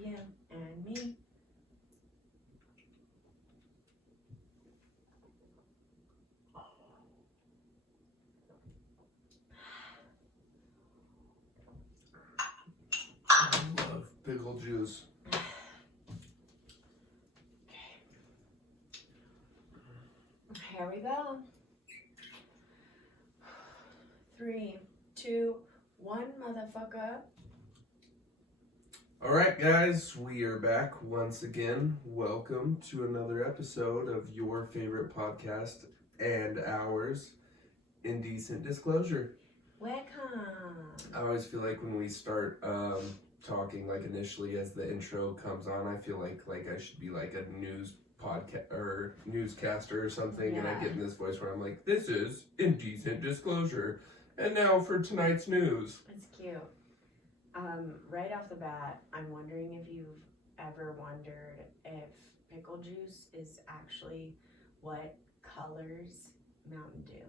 you and me. I love pickle juice. Here we go. 3, 2, 1, motherfucker. All right, guys, we are back once again. Welcome to another episode of your favorite podcast and ours, Indecent Disclosure. Welcome. I always feel like when we start talking, like initially as the intro comes on, I feel like I should be like a news podcast or newscaster or something, and I get in this voice where I'm like, "This is Indecent Disclosure, and now for tonight's news." It's cute. Right off the bat, I'm wondering if you've ever wondered if pickle juice is actually what colors Mountain Dew.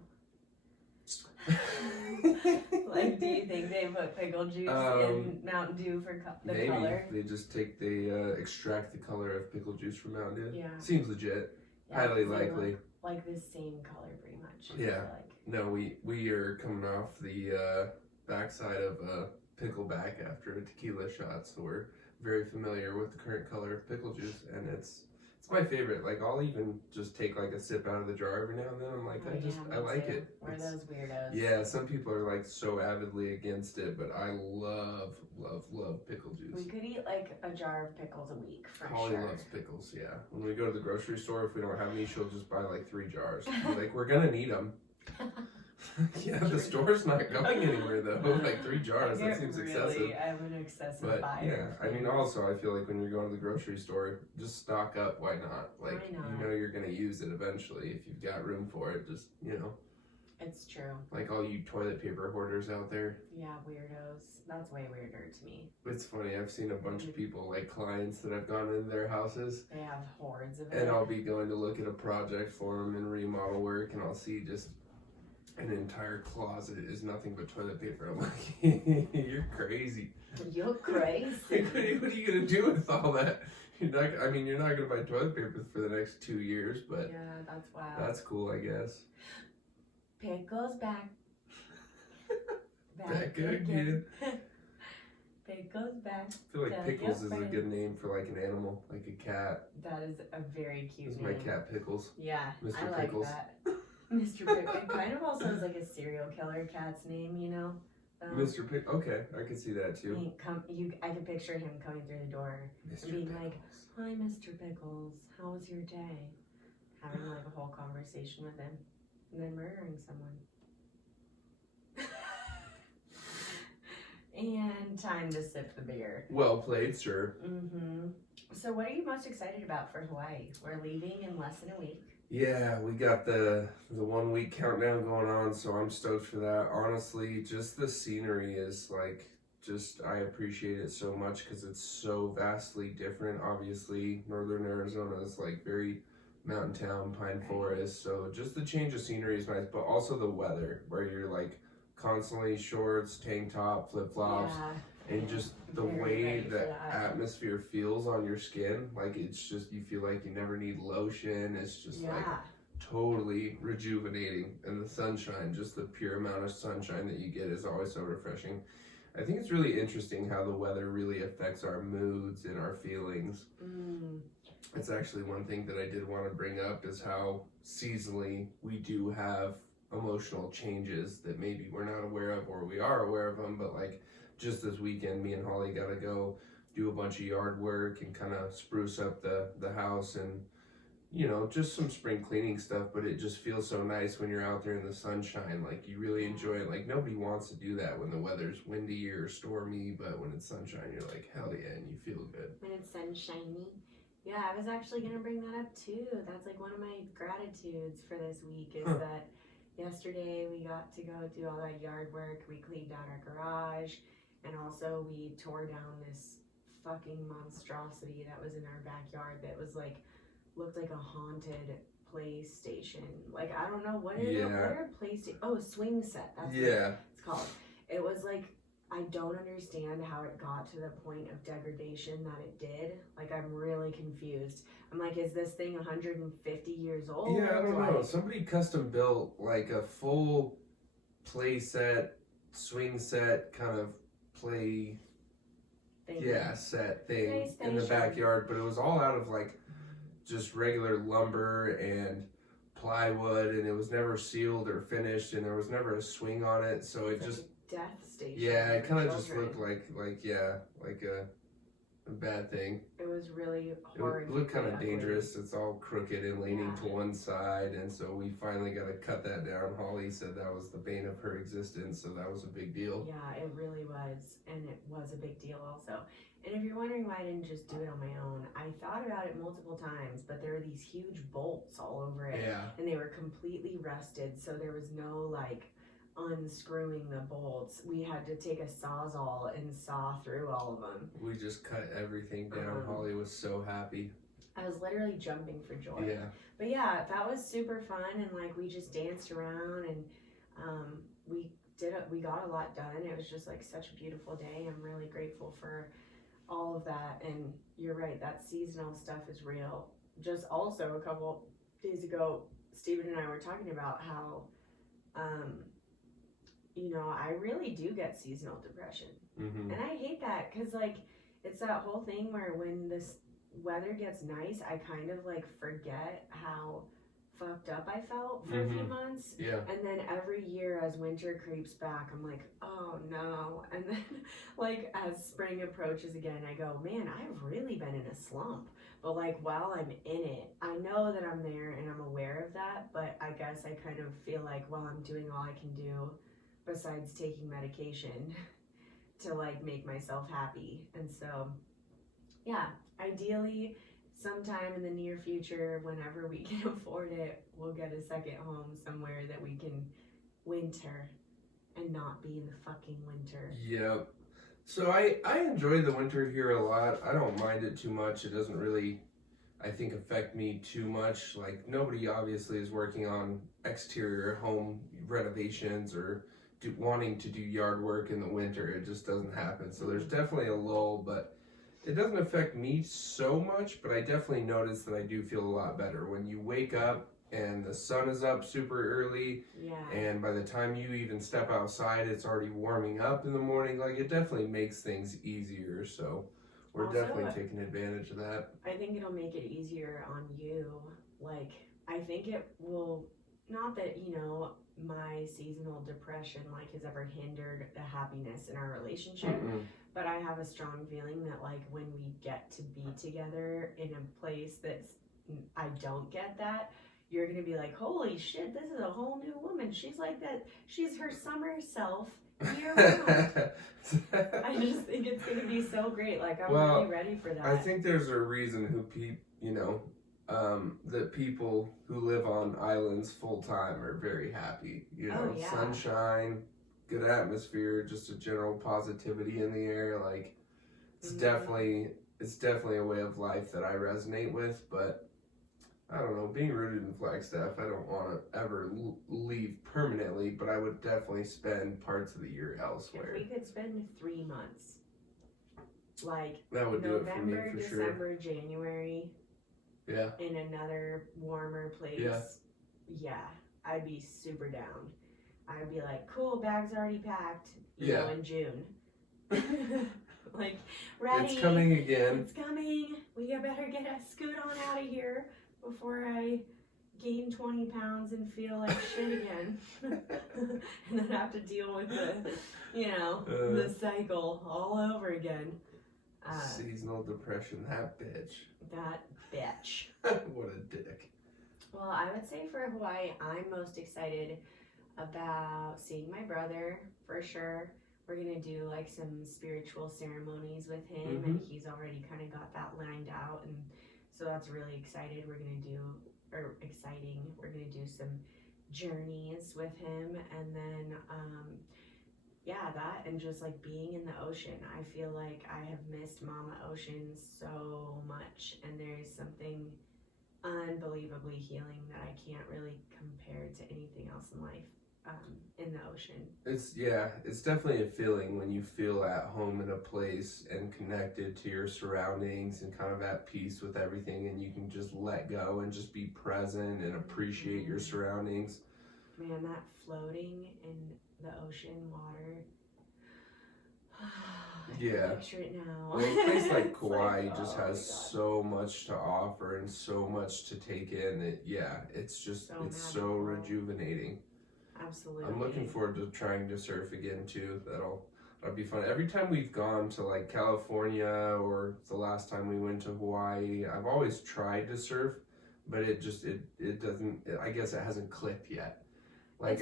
Like, do you think they put pickle juice in Mountain Dew for the maybe. color? They just extract the color of pickle juice from Mountain Dew. Yeah. Seems legit. Yeah, Highly likely. Like the same color, pretty much. Yeah. No, we are coming off the backside of a pickleback after a tequila shot, so we're very familiar with the current color of pickle juice, and it's my favorite. Like, I'll even just take like a sip out of the jar every now and then. I'm like, I like it. We're those weirdos. Yeah, some people are like so avidly against it, but I love pickle juice. We could eat like a jar of pickles a week for Holly sure. loves pickles, yeah. When we go to the grocery store, if we don't have any, she'll just buy like 3 jars. We're like, we're gonna need them. Yeah, the store's not going anywhere though. Like 3 jars, that seems excessive. I'm an excessive But buyer. yeah, I mean, also I feel like when you're going to the grocery store, just stock up. Why not? Like, you know you're gonna use it eventually if you've got room for it. Just, you know. It's true. Like all you toilet paper hoarders out there. Yeah, weirdos. That's way weirder to me. It's funny, I've seen a bunch of people, like clients that have gone into their houses. They have hordes of it. And I'll be going to look at a project for them in remodel work, and I'll see just an entire closet is nothing but toilet paper. I'm like, you're crazy. You're crazy. Like, what are you gonna do with all that? You're not gonna buy toilet paper for the next 2 years, but yeah, that's wild. that's cool, I guess. Pickles back. Back again. Pickles back. I feel like Pickles is a good name for like an animal, like a cat. That is a very cute name. My cat Pickles. Yeah, Mr. I like Pickles. that. Mr. Pickles. It kind of also is like a serial killer cat's name, you know? Mr. Pickles. Okay, I could see that too. I could picture him coming through the door Mr. and being Pickles. like, "Hi, Mr. Pickles. How was your day?" Having like a whole conversation with him, and then murdering someone. And time to sip the beer. Well played, sir. Mm-hmm. So what are you most excited about for Hawaii? We're leaving in less than a week. Yeah, we got the 1 week countdown going on, so I'm stoked for that. Honestly, just the scenery is like, I appreciate it so much because it's so vastly different. Obviously, northern Arizona is like very mountain town, pine forest, so just the change of scenery is nice, but also the weather where you're like constantly shorts, tank top, flip-flops, and just the way the atmosphere feels on your skin, like it's just, you feel like you never need lotion. It's just like totally rejuvenating, and the sunshine, just the pure amount of sunshine that you get is always so refreshing. I think it's really interesting how the weather really affects our moods and our feelings. It's actually one thing that I did want to bring up is how seasonally we do have emotional changes that maybe we're not aware of, or we are aware of them, but like just this weekend, me and Holly got to go do a bunch of yard work and kind of spruce up the house and, you know, just some spring cleaning stuff, but it just feels so nice when you're out there in the sunshine. Like, you really enjoy it. Like, nobody wants to do that when the weather's windy or stormy, but when it's sunshine, you're like, hell yeah, and you feel good. When it's sunshiny. Yeah, I was actually going to bring that up too. That's like one of my gratitudes for this week is that yesterday we got to go do all that yard work. We cleaned out our garage, and also we tore down this fucking monstrosity that was in our backyard that was like, looked like a haunted PlayStation. Like, I don't know, what are PlayStation? Oh, a swing set. That's what it's called. It was like I don't understand how it got to the point of degradation that it did. Like, I'm really confused. I'm like, is this thing 150 years old? Yeah, I don't know. Like, Somebody custom built like a full play set, swing set, kind of play, thing. set thing in the PlayStation. backyard, but it was all out of like just regular lumber and plywood, and it was never sealed or finished, and there was never a swing on it, so it It's just like a death station. yeah, it for kind of just children. looked like a bad thing. It was really It horrible. looked kind of dangerous. It's all crooked and leaning Yeah. to one side, and so we finally got to cut that down. Holly said that was the bane of her existence, so that was a big deal. Yeah, it really was, and it was a big deal also. And if you're wondering why I didn't just do it on my own, I thought about it multiple times, but there were these huge bolts all over it, Yeah. and they were completely rusted, so there was no like unscrewing the bolts. We had to take a sawzall and saw through all of them. We just cut everything down. Holly was so happy. I was literally jumping for joy. Yeah. But yeah, that was super fun, and like we just danced around, and we got a lot done. It was just like such a beautiful day. I'm really grateful for all of that. And you're right, that seasonal stuff is real. Just also a couple days ago, Steven and I were talking about how I really do get seasonal depression. Mm-hmm. And I hate that because like it's that whole thing where when this weather gets nice, I kind of like forget how fucked up I felt for a few months. Yeah. And then every year as winter creeps back, I'm like, oh no. And then like as spring approaches again, I go, man, I've really been in a slump. But like while I'm in it, I know that I'm there and I'm aware of that. But I guess I kind of feel like, well, I'm doing all I can do besides taking medication to like make myself happy. And so yeah, ideally sometime in the near future, whenever we can afford it, we'll get a second home somewhere that we can winter and not be in the fucking winter. Yep. So I enjoy the winter here a lot. I don't mind it too much. It doesn't really, I think, affect me too much. Like, nobody obviously is working on exterior home renovations or wanting to do yard work in the winter. It just doesn't happen. So there's definitely a lull, but it doesn't affect me so much. But I definitely notice that I do feel a lot better when you wake up and the sun is up super early. Yeah. And by the time you even step outside, it's already warming up in the morning. Like, it definitely makes things easier. So we're Also, definitely taking advantage of that. I think it'll make it easier on you. Like, I think it will, not that, my seasonal depression, like, has ever hindered the happiness in our relationship. But I have a strong feeling that, like, when we get to be together in a place that's, I don't get that, you're going to be like, holy shit, this is a whole new woman. She's like that. She's her summer self year round. I just think it's going to be so great. Like, I'm really ready for that. I think there's a reason who that people who live on islands full time are very happy. Sunshine, good atmosphere, just a general positivity in the air. Like, it's definitely a way of life that I resonate with. But I don't know, being rooted in Flagstaff, I don't want to ever leave permanently, but I would definitely spend parts of the year elsewhere. If we could spend 3 months, like that would November, do it for me for December, sure. January, in another warmer place, I'd be super down. I'd be like, cool, bag's already packed, in June. Like, ready. It's coming again. It's coming. We better scoot on out of here before I gain 20 pounds and feel like shit again. And then have to deal with the cycle all over again. Seasonal depression, that bitch. That bitch. What a dick. Well, I would say for Hawaii, I'm most excited about seeing my brother, for sure. We're going to do like some spiritual ceremonies with him, and he's already kind of got that lined out, and so that's really exciting. We're going to do some journeys with him, and then that, and just like being in the ocean. I feel like I have missed Mama Ocean so much, and there's something unbelievably healing that I can't really compare to anything else in life. in the ocean. It's definitely a feeling when you feel at home in a place and connected to your surroundings and kind of at peace with everything, and you can just let go and just be present and appreciate your surroundings. Man, that floating in the ocean water. I can picture it now. Well, a place like Kauai like, just oh has so much to offer and so much to take in. It's just So it's so magical. rejuvenating. Absolutely. I'm looking forward to trying to surf again too. That'll be fun. Every time we've gone to like California or the last time we went to Hawaii, I've always tried to surf, but it doesn't. I guess it hasn't clicked yet. Like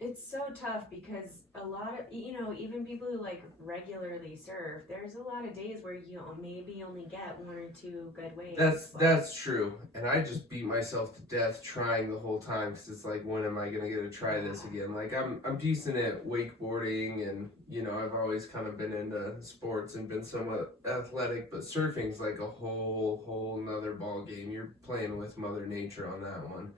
it's so tough because a lot of, even people who like regularly surf, there's a lot of days where you maybe only get 1 or 2 good waves. That's true, and I just beat myself to death trying the whole time because it's like, when am I gonna get to try this again? Like I'm decent at wakeboarding, and I've always kind of been into sports and been somewhat athletic, but surfing's like a whole another ball game. You're playing with Mother Nature on that one.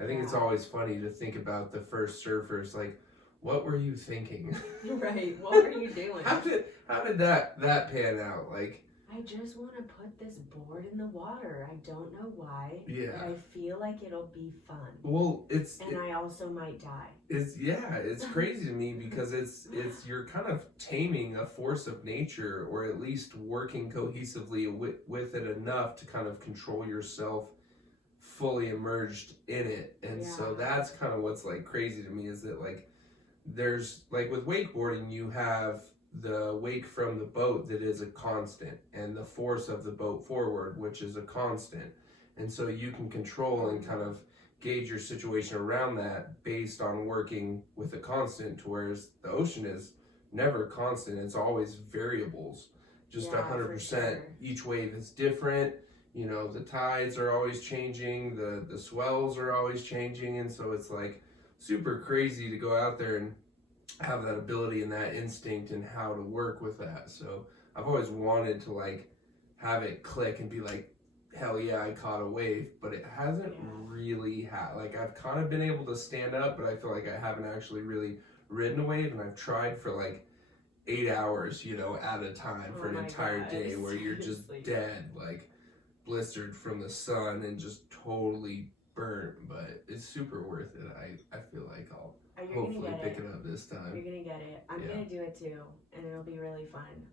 I think it's always funny to think about the first surfers, like, what were you thinking? Right, what were you doing? How did that pan out? Like, I just want to put this board in the water. I don't know why. Yeah. But I feel like it'll be fun. Well, I also might die. It's crazy to me because it's you're kind of taming a force of nature, or at least working cohesively with it enough to kind of control yourself fully immersed in it. And so that's kind of what's like crazy to me, is that like there's like with wakeboarding, you have the wake from the boat that is a constant, and the force of the boat forward, which is a constant, and so you can control and kind of gauge your situation around that based on working with a constant, to whereas the ocean is never constant. It's always variables, just 100%. Sure. Each wave is different. The tides are always changing, the swells are always changing, and so it's like super crazy to go out there and have that ability and that instinct and how to work with that. So I've always wanted to like have it click and be like, hell yeah, I caught a wave, but it hasn't really like I've kind of been able to stand up, but I feel like I haven't actually really ridden a wave, and I've tried for like 8 hours, at a time for an entire day, where you're just dead, like blistered from the sun and just totally burnt. But it's super worth it. I feel like I'll hopefully pick it up this time. You're gonna get it. I'm gonna do it too, and it'll be really fun.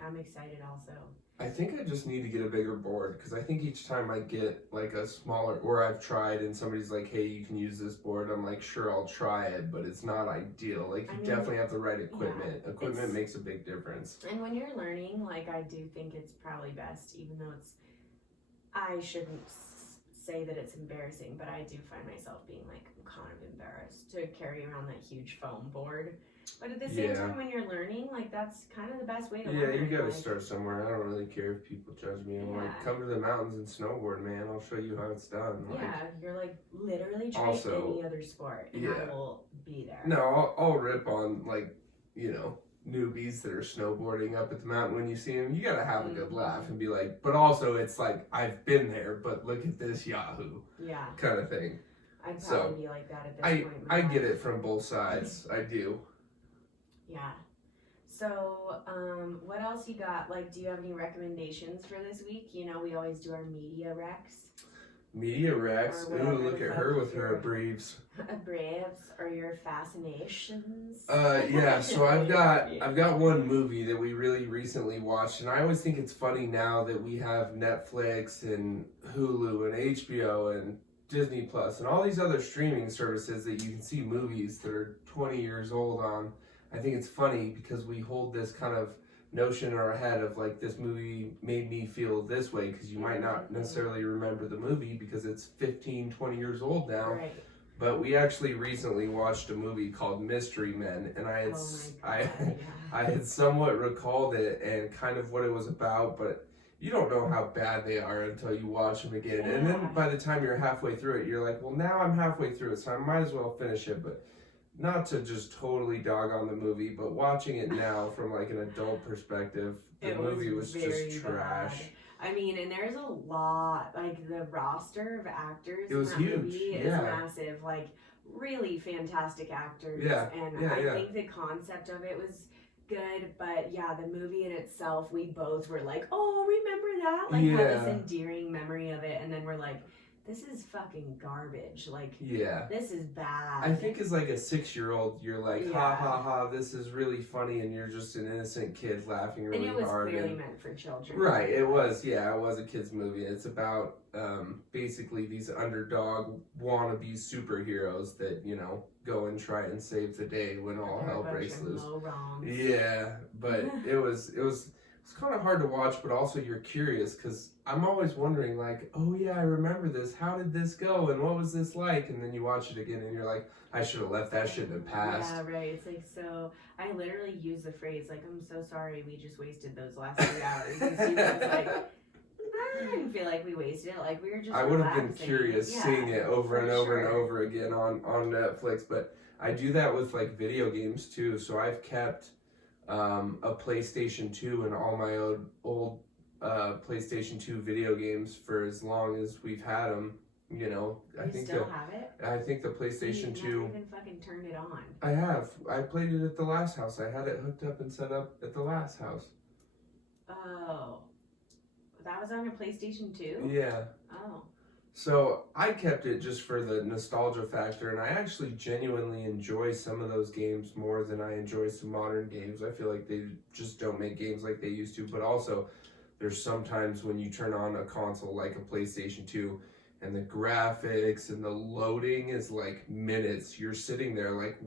I'm excited also. I think I just need to get a bigger board, because I think each time I get like a smaller, or I've tried and somebody's like, hey, you can use this board, I'm like, sure, I'll try it, but it's not ideal. Like, you definitely have the right equipment. Equipment makes a big difference. And when you're learning, like, I do think it's probably best, even though I shouldn't say that it's embarrassing, but I do find myself being like kind of embarrassed to carry around that huge foam board. But at the same time, when you're learning, like, that's kind of the best way to learn. Yeah, you gotta start somewhere. I don't really care if people judge me. I'm like, come to the mountains and snowboard, man. I'll show you how it's done. Like, you're like, literally try any other sport, and I will be there. No, I'll rip on, like, newbies that are snowboarding up at the mountain. When you see them, you gotta have a good laugh and be like, but also it's like, I've been there, but look at this Yahoo kind of thing. I'd probably be like that at this point. I get it from both sides. I do. Yeah. So, what else you got? Like, do you have any recommendations for this week? We always do our media recs. Media recs? Ooh, look at her with her abreves. Abreves, or your fascinations? So I've got one movie that we really recently watched, and I always think it's funny now that we have Netflix and Hulu and HBO and Disney Plus and all these other streaming services that you can see movies that are 20 years old on. I think it's funny because we hold this kind of notion in our head of like, this movie made me feel this way, because you might not necessarily remember the movie because it's 15, 20 years old now. Right. But we actually recently watched a movie called Mystery Men, and I had somewhat recalled it and kind of what it was about, but you don't know how bad they are until you watch them again. Yeah. And then by the time you're halfway through it, you're like, well, now I'm halfway through it, so I might as well finish it. But not to just totally dog on the movie, but watching it now from like an adult perspective, the movie was just trash. Bad. I mean, and there's a lot, like the roster of actors in that movie huge. is massive. Like really fantastic actors. Yeah. And Yeah, I yeah. think the concept of it was good, but yeah, the movie in itself, we both were like, oh, remember that? Like, had this Yeah. endearing memory of it, and then we're like, this is fucking garbage. Like, Yeah. this is bad. I think as like a 6-year-old, you're like, ha Yeah. ha ha, this is really funny, and you're just an innocent kid laughing really And it was hard. clearly and, meant for children. right, it was, yeah, it was a kid's movie. It's about basically these underdog wannabe superheroes that, you know, go and try and save the day when all hell breaks loose. Low wrongs. Yeah, but it was kind of hard to watch, but also you're curious because I'm always wondering, like, oh yeah, I remember this. How did this go? And what was this like? And then you watch it again and you're like, I should have left that shit in the past. Yeah, right. It's like, so I literally use the phrase, like, I'm so sorry we just wasted those last 3 hours. And Steven's like, I didn't feel like we wasted it. Like, we were just I would have been relaxing. curious seeing it over and over and sure. over again on Netflix, but I do that with like video games too. So I've kept a PlayStation 2 and all my old PlayStation 2 video games for as long as we've had them. You know, I still have it. I think the PlayStation 2. You haven't even fucking turned it on. I have. I played it at the last house. I had it hooked up and set up at the last house. Oh, that was on a PlayStation 2? Yeah. Oh. So I kept it just for the nostalgia factor, and I actually genuinely enjoy some of those games more than I enjoy some modern games. I feel like they just don't make games like they used to, but also there's sometimes when you turn on a console like a PlayStation 2 and the graphics and the loading is like minutes. You're sitting there like,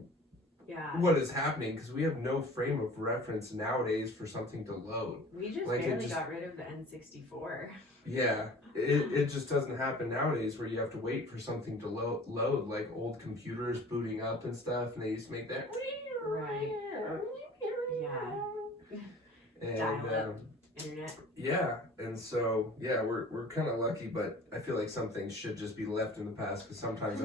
yeah, what is happening? Because we have no frame of reference nowadays for something to load. We just like barely got rid of the N64. Yeah, it just doesn't happen nowadays where you have to wait for something to load, like old computers booting up and stuff, and they used to make that. Right. Yeah. And Dial-up internet. yeah, and so yeah, we're kind of lucky, but I feel like some things should just be left in the past because sometimes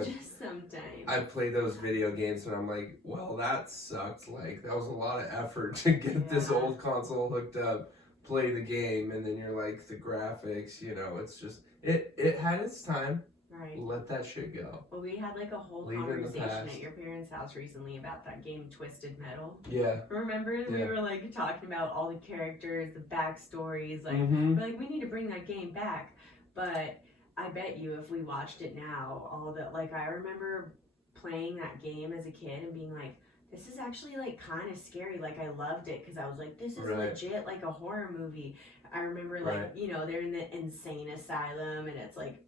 I play those video games and I'm like, well, that sucked. Like that was a lot of effort to get this old console hooked up, play the game, and then you're like the graphics, you know, it's just it had its time. Right. Let that shit go. Well, we had like a whole conversation at your parents' house recently about that game Twisted Metal. Yeah. Remember? Yeah. We were like talking about all the characters, the backstories. Like, we're like, we need to bring that game back. But I bet you if we watched it now, all the, like, I remember playing that game as a kid and being like, this is actually like kind of scary. Like I loved it because I was like, this is legit like a horror movie. I remember like, you know, they're in the insane asylum and it's like,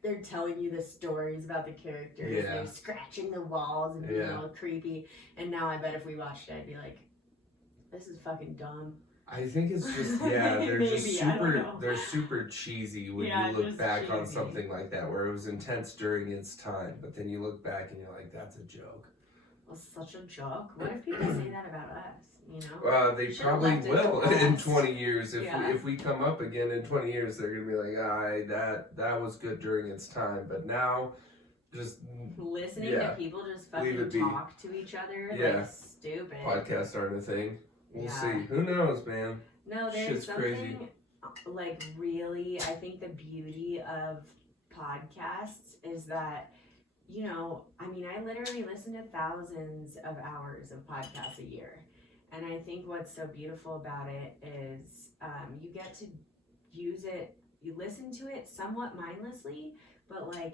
they're telling you the stories about the characters. Yeah. They're scratching the walls and being all creepy. And now I bet if we watched it, I'd be like, this is fucking dumb. I think it's just, they're just they're super cheesy when you look back on something like that, where it was intense during its time, but then you look back and you're like, that's a joke. Well, such a joke. What if people say that about us? You know, they probably will in 20 years. If we come up again in 20 years, they're gonna be like, that was good during its time, but now, just listening to people just fucking talk to each other, like stupid. Podcasts aren't a thing. We'll see. Who knows, man? No, there's something like really. I think the beauty of podcasts is that, you know, I mean, I literally listen to thousands of hours of podcasts a year. And I think what's so beautiful about it is you get to use it, you listen to it somewhat mindlessly, but like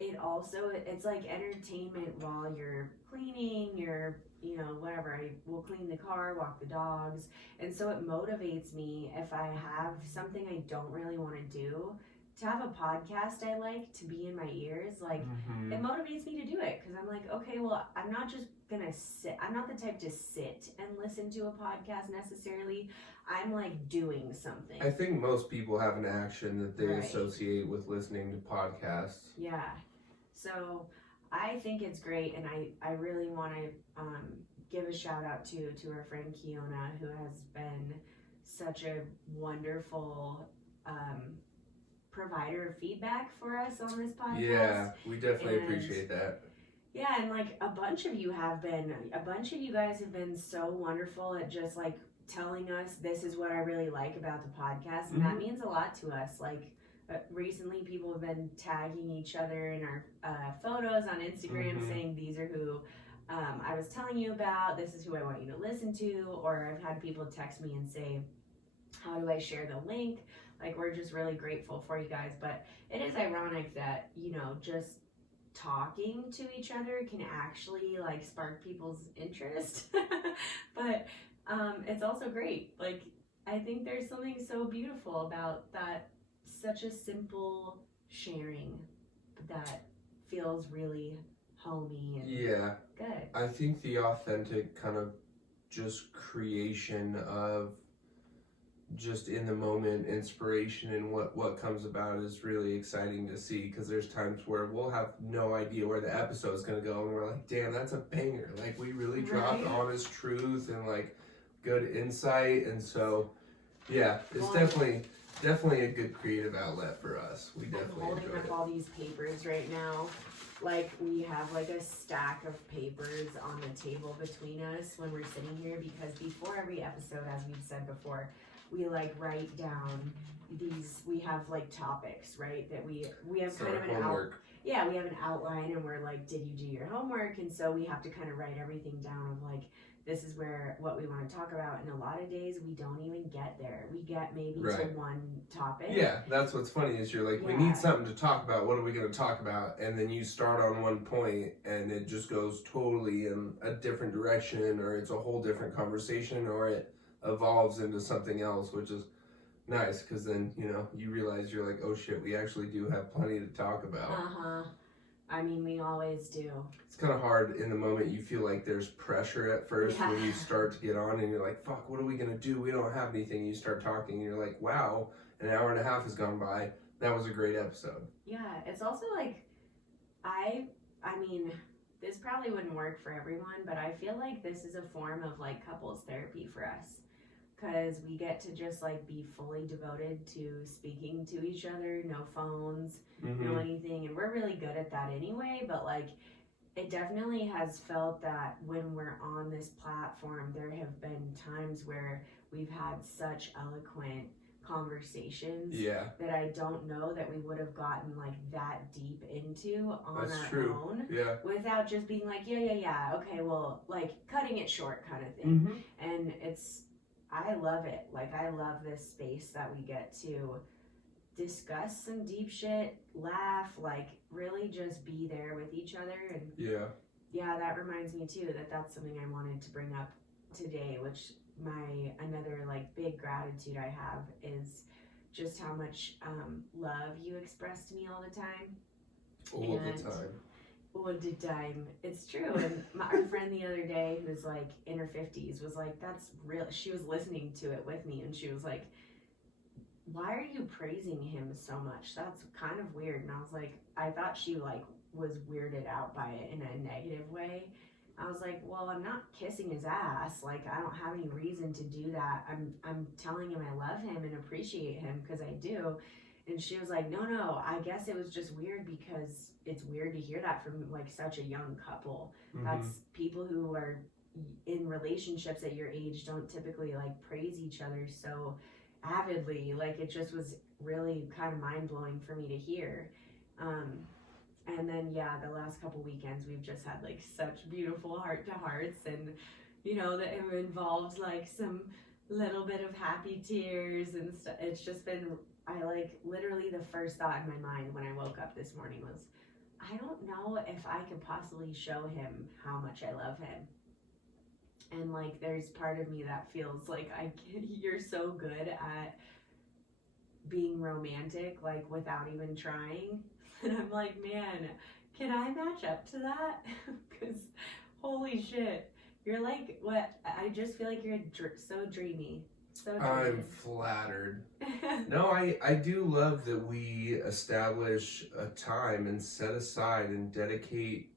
it's like entertainment while you're cleaning, you know, whatever. I will clean the car, walk the dogs. And so it motivates me if I have something I don't really want to do, to have a podcast I like to be in my ears, like it motivates me to do it because I'm like, okay, well, I'm not just gonna sit. I'm not the type to sit and listen to a podcast necessarily. I'm like doing something. I think most people have an action that they associate with listening to podcasts. Yeah. So I think it's great, and I really want to give a shout out to our friend Kiona, who has been such a wonderful provider of feedback for us on this podcast. Yeah, we definitely appreciate that. Yeah, and like a bunch of you guys have been so wonderful at just like telling us this is what I really like about the podcast, and that means a lot to us. Like recently people have been tagging each other in our photos on Instagram saying these are who I was telling you about, this is who I want you to listen to, or I've had people text me and say, how do I share the link? Like, we're just really grateful for you guys. But it is ironic that, you know, just talking to each other can actually like spark people's interest. But it's also great. Like, I think there's something so beautiful about that, such a simple sharing that feels really homey and good. I think the authentic kind of just creation of just in the moment inspiration and what comes about is really exciting to see, because there's times where we'll have no idea where the episode's going to go and we're like, damn, that's a banger, like we really dropped honest truth and like good insight. And so yeah, it's definitely a good creative outlet for us. We definitely I'm holding up all these papers right now. Like, we have like a stack of papers on the table between us when we're sitting here, because before every episode, as we've said before, we like write down these, we have like topics, right, that we have kind of an homework. we have an outline, and we're like, did you do your homework? And so we have to kind of write everything down of like, this is what we want to talk about. And a lot of days we don't even get there. We get maybe to one topic. Yeah, that's what's funny is you're like, we need something to talk about. What are we going to talk about? And then you start on one point and it just goes totally in a different direction, or it's a whole different conversation, or it evolves into something else, which is nice, because then, you know, you realize you're like, oh shit, we actually do have plenty to talk about. I mean, we always do. It's kind of hard in the moment. You feel like there's pressure at first when you start to get on and you're like, fuck, what are we going to do? We don't have anything. You start talking and you're like, wow, an hour and a half has gone by. That was a great episode. Yeah, it's also like, I mean, this probably wouldn't work for everyone, but I feel like this is a form of like couples therapy for us. Because we get to just like be fully devoted to speaking to each other, no phones, no anything, and we're really good at that anyway. But like, it definitely has felt that when we're on this platform, there have been times where we've had such eloquent conversations that I don't know that we would have gotten like that deep into on our own without just being like, okay, well, like cutting it short kind of thing. And I love it. Like, I love this space that we get to discuss some deep shit, laugh, like really just be there with each other. And yeah, that reminds me too that that's something I wanted to bring up today, which another like big gratitude I have is just how much love you express to me all the time. All the time. All the time. It's true. And our friend the other day, who's like in her 50s, was like, that's real. She was listening to it with me and she was like, why are you praising him so much? That's kind of weird. And I was like, I thought she like was weirded out by it in a negative way. I was like, well, I'm not kissing his ass. Like, I don't have any reason to do that. I'm telling him I love him and appreciate him because I do. And she was like, no, I guess it was just weird because it's weird to hear that from like such a young couple. That's people who are in relationships at your age don't typically like praise each other so avidly. Like, it just was really kind of mind-blowing for me to hear. And then the last couple weekends we've just had like such beautiful heart-to-hearts, and you know that it involved like some little bit of happy tears and stuff. It's just been, I like literally the first thought in my mind when I woke up this morning was, I don't know if I could possibly show him how much I love him. And like, there's part of me that feels like you're so good at being romantic, like without even trying. And I'm like, man, can I match up to that? Because holy shit, you're like, what? I just feel like you're so dreamy. So I'm flattered. No, I do love that we establish a time and set aside and dedicate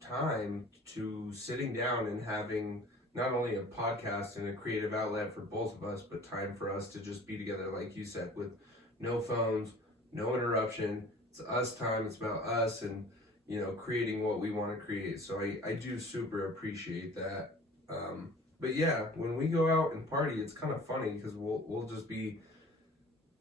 time to sitting down and having not only a podcast and a creative outlet for both of us, but time for us to just be together, like you said, with no phones, no interruption. It's us time. It's about us and, you know, creating what we want to create. So I do super appreciate that. But yeah, when we go out and party, it's kind of funny because we'll just be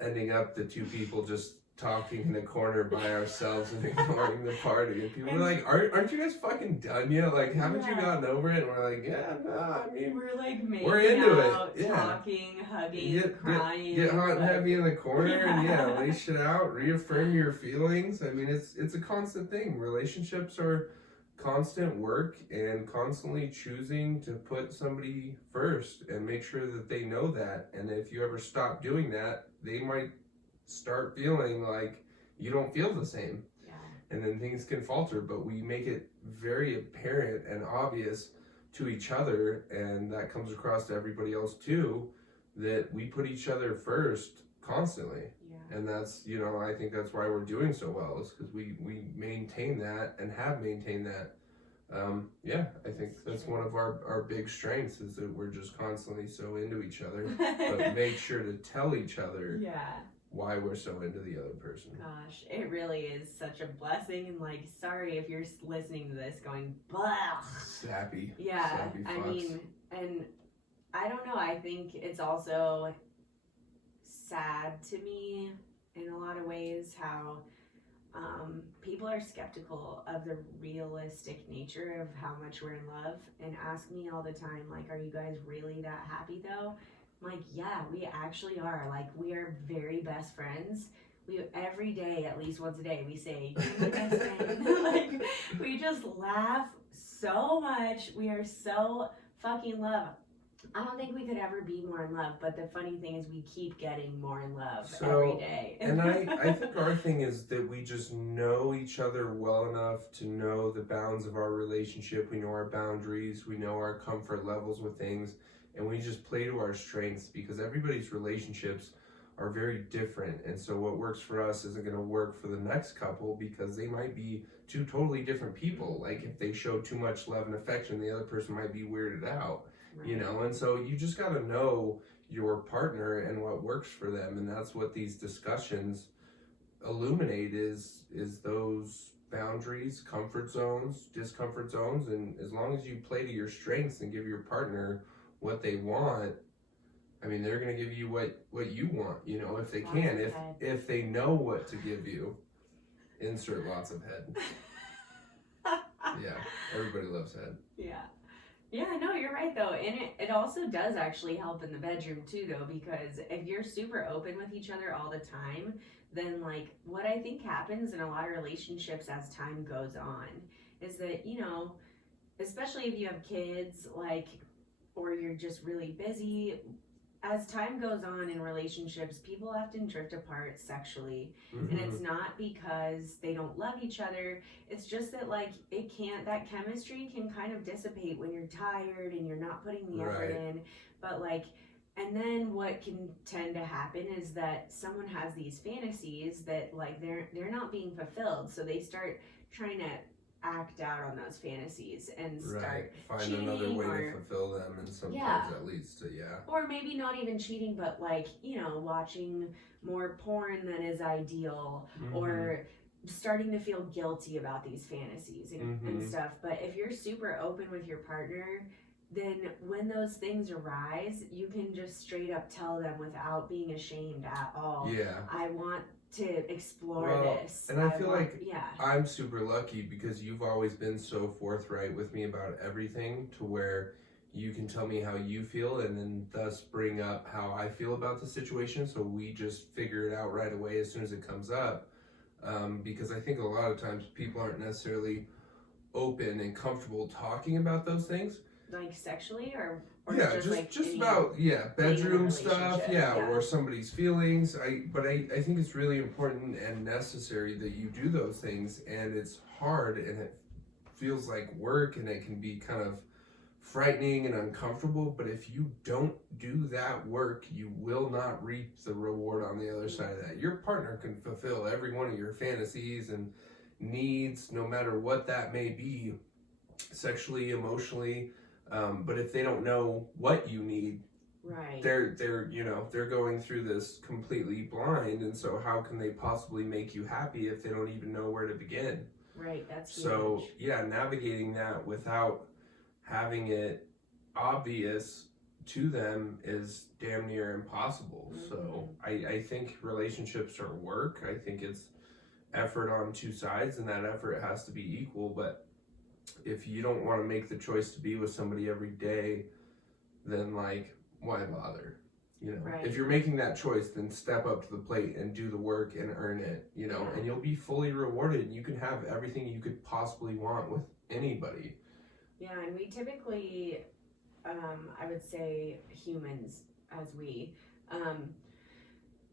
ending up the two people just talking in a corner by ourselves and ignoring the party. And people are like, aren't you guys fucking done yet? Like, haven't you gotten over it? And we're like, yeah, no, I mean, we're like making we're into out, it. Yeah. talking, hugging, crying. Get hot and like, heavy in the corner and lay shit out, reaffirm your feelings. I mean, it's a constant thing. Relationships are constant work and constantly choosing to put somebody first and make sure that they know that. And if you ever stop doing that, they might start feeling like you don't feel the same. Yeah. And then things can falter, but we make it very apparent and obvious to each other, and that comes across to everybody else too, that we put each other first constantly. Yeah. And that's, I think that's why we're doing so well, is because we maintain that and have maintained that. I think that's one of our big strengths, is that we're just constantly so into each other, but make sure to tell each other why we're so into the other person. Gosh, it really is such a blessing, and like, sorry if you're listening to this going, blah. Sappy. Yeah, sappy I fucks. mean, and I don't know, I think it's also sad to me in a lot of ways how people are skeptical of the realistic nature of how much we're in love, and ask me all the time, like, are you guys really that happy though? I'm like, yeah, we actually are. Like, we are very best friends. We every day, at least once a day, we say, you're my best friend. Like, we just laugh so much. We are so fucking in love. I don't think we could ever be more in love, but the funny thing is we keep getting more in love every day. And I think our thing is that we just know each other well enough to know the bounds of our relationship. We know our boundaries, we know our comfort levels with things, and we just play to our strengths, because everybody's relationships are very different. And so what works for us isn't going to work for the next couple, because they might be two totally different people. Like, if they show too much love and affection, the other person might be weirded out. Right. And so you just got to know your partner and what works for them, and that's what these discussions illuminate, is those boundaries, comfort zones, discomfort zones. And as long as you play to your strengths and give your partner what they want, I mean, they're going to give you what you want, if they can, if they know what to give you. Insert lots of head. Yeah, everybody loves head. Yeah, no, you're right though. And it also does actually help in the bedroom too though, because if you're super open with each other all the time, then like what I think happens in a lot of relationships as time goes on is that, especially if you have kids, like, or you're just really busy, as time goes on in relationships, people often drift apart sexually. Mm-hmm. And it's not because they don't love each other. It's just that, like, that chemistry can kind of dissipate when you're tired and you're not putting the effort in. But, like, and then what can tend to happen is that someone has these fantasies that, like, they're not being fulfilled. So they start trying to act out on those fantasies and start find cheating, another way to fulfill them, and sometimes that leads to or maybe not even cheating, but like watching more porn than is ideal, mm-hmm. or starting to feel guilty about these fantasies and, mm-hmm. and stuff. But if you're super open with your partner, then when those things arise, you can just straight up tell them without being ashamed at all. I want to explore this. And I feel like I'm super lucky, because you've always been so forthright with me about everything, to where you can tell me how you feel and then thus bring up how I feel about the situation, so we just figure it out right away as soon as it comes up. Because I think a lot of times people aren't necessarily open and comfortable talking about those things. Like sexually, or just about bedroom stuff, or somebody's feelings. But I think it's really important and necessary that you do those things, and it's hard and it feels like work and it can be kind of frightening and uncomfortable. But if you don't do that work, you will not reap the reward on the other side of that. Your partner can fulfill every one of your fantasies and needs, no matter what that may be, sexually, emotionally. But if they don't know what you need, they're going through this completely blind, and so how can they possibly make you happy if they don't even know where to begin? Right, that's huge. So navigating that without having it obvious to them is damn near impossible. So I think relationships are work. I think it's effort on two sides, and that effort has to be equal. But if you don't want to make the choice to be with somebody every day, then like, why bother? You know, Right. if you're making that choice, then step up to the plate and do the work and earn it, you know, and you'll be fully rewarded. You can have everything you could possibly want with anybody. Yeah, and we typically, I would say humans, as we,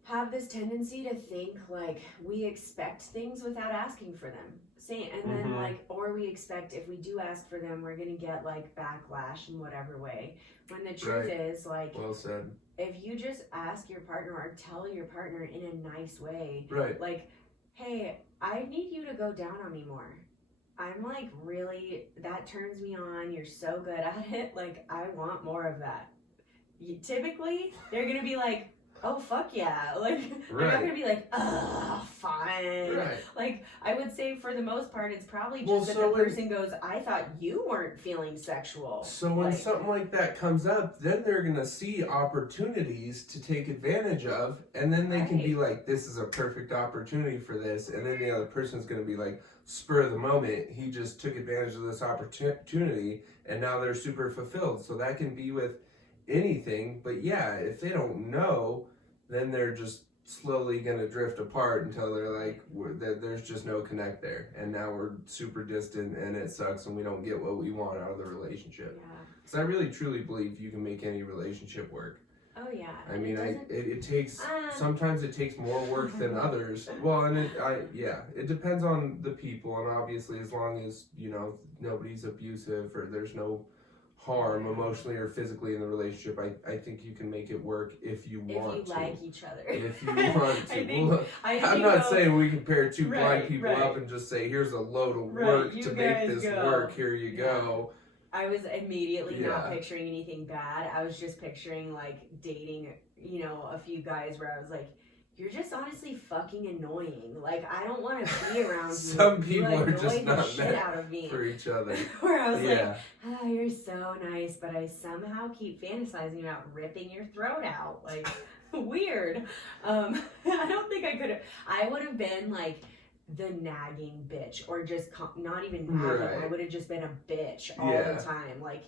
have this tendency to think like we expect things without asking for them. And then like, or we expect if we do ask for them, we're gonna get like backlash in whatever way. When the truth is like, well said. If you just ask your partner or tell your partner in a nice way, like, hey, I need you to go down on me more. I'm like, really, that turns me on. You're so good at it. Like, I want more of that. Typically, they're gonna be like, oh, fuck yeah. Like, they're not gonna be like, fine. Like, I would say for the most part, it's probably just that the person goes, I thought you weren't feeling sexual. So when something like that comes up, then they're gonna see opportunities to take advantage of, and then they can be like, this is a perfect opportunity for this. And then the other person's gonna be like, spur of the moment, he just took advantage of this opportunity, and now they're super fulfilled. So that can be with anything, but yeah, if they don't know, then they're just slowly gonna drift apart until they're like, there's just no connect there, and now we're super distant, and it sucks, and we don't get what we want out of the relationship. Because I really truly believe you can make any relationship work. Oh yeah. I mean, it takes sometimes it takes more work than others. Well, and it depends on the people, and obviously as long as nobody's abusive or there's no harm emotionally or physically in the relationship, I think you can make it work if you want to. If you like each other. If you want to. I'm not saying we can pair two blind people up and just say, here's a load of work to make this work, here you go. I was immediately not picturing anything bad. I was just picturing like dating, a few guys where I was like, you're just honestly fucking annoying. Like, I don't want to be around you. Some people are just not shit out of me. for each other. Where I was like, oh, you're so nice, but I somehow keep fantasizing about ripping your throat out. Like, weird. I don't think I could have. I would have been like the nagging bitch, or just not even nagging. I would have just been a bitch all the time. Like,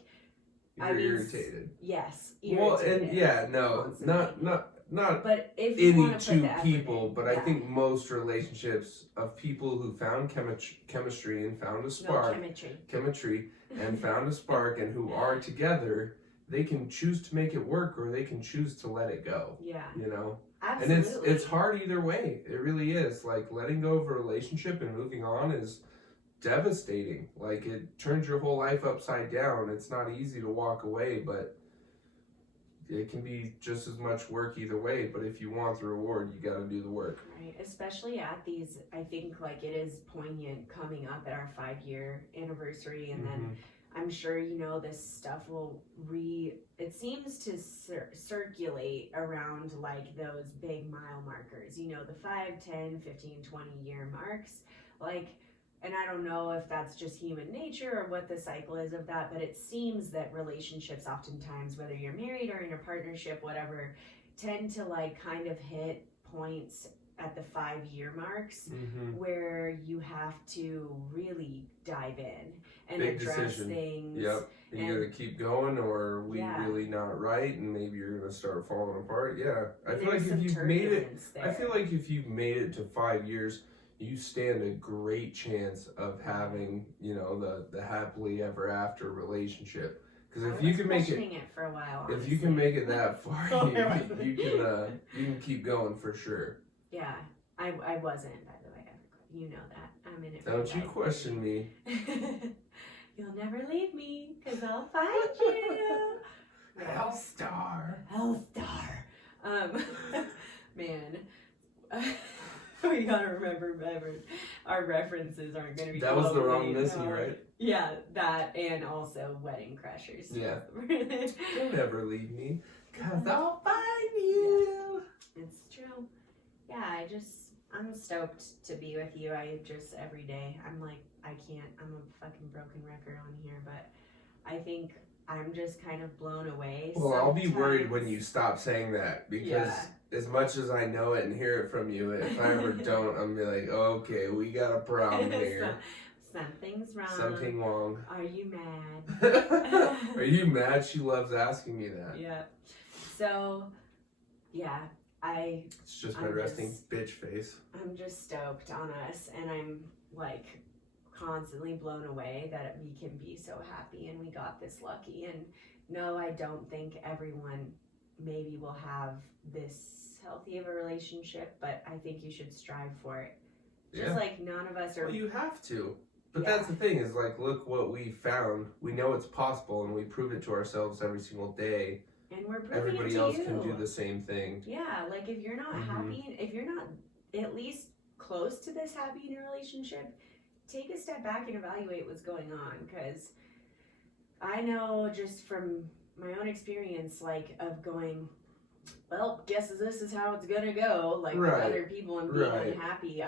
you're irritated. Yes. Irritated. Well, and not but if any two people, but I think most relationships of people who found chemistry and found a spark, chemistry and found a spark, and who are together, they can choose to make it work, or they can choose to let it go. Yeah. Absolutely. And it's hard either way. It really is. Like, letting go of a relationship and moving on is devastating. Like, it turns your whole life upside down. It's not easy to walk away, but it can be just as much work either way. But if you want the reward, you got to do the work. Right. Especially at these, I think like it is poignant coming up at our 5-year anniversary, and then I'm sure this stuff will it seems to circulate around like those big mile markers, the 5, 10, 15, 20 year marks, like. And I don't know if that's just human nature or what the cycle is of that, but it seems that relationships oftentimes, whether you're married or in a partnership, whatever, tend to like kind of hit points at the 5-year marks where you have to really dive in and big address decision. Things. Yep. And you're gonna keep going, or are we really not right, and maybe you're gonna start falling apart. Yeah. I feel like if you've made it to 5 years, you stand a great chance of having, the happily ever after relationship. Because if you can make it for a while, if you can make it that far, you can keep going for sure. Yeah, I wasn't, by the way. You know that. I'm in it. Don't you question me. You'll never leave me, because I'll find you. Hellstar. Man. We gotta remember, our references aren't gonna be. That was the wrong Missy, right? Yeah, that, and also Wedding Crashers. Yeah. Don't ever leave me, cause I'll find you. It's true. Yeah, I'm stoked to be with you. every day, I'm like, I'm a fucking broken record on here, but I think I'm just kind of blown away. Well, I'll be worried when you stop saying that, because as much as I know it and hear it from you, if I ever don't, I'm gonna be like, okay, we got a problem here. Something's wrong. Something wrong. Are you mad? Are you mad? She loves asking me that. Yeah. So, yeah, It's just my resting bitch face. I'm just stoked on us, and I'm like constantly blown away that we can be so happy and we got this lucky. And no, I don't think everyone maybe will have this healthy of a relationship, but I think you should strive for it. Just like none of us are. Well, you have to. But that's the thing, is like, look what we found. We know it's possible, and we prove it to ourselves every single day. And we're proving Everybody it to else you. can do the same thing. Yeah, like if you're not happy, if you're not at least close to this happy in a relationship, take a step back and evaluate what's going on. Because I know just from my own experience, like of going, well, guess this is how it's gonna go, like with other people and being unhappy.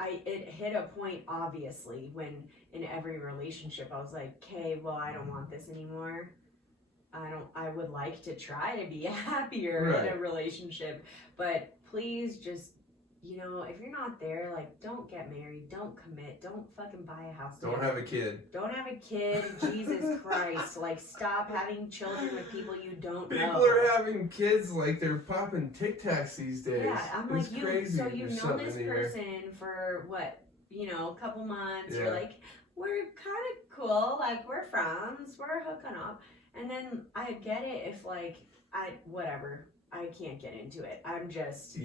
It hit a point, obviously, when in every relationship I was like, okay, well, I don't want this anymore. I would like to try to be happier in a relationship, but please just, if you're not there, like, don't get married, don't commit, don't fucking buy a house. Don't have a kid. Don't have a kid. Jesus Christ. Like, stop having children with people you don't know. People are having kids like they're popping Tic Tacs these days. Yeah, I'm it's like, crazy. So you've known this person for what, a couple months. You're like, we're kind of cool. Like, we're friends. We're hooking up. And then I get it if, like, whatever. I can't get into it. I'm just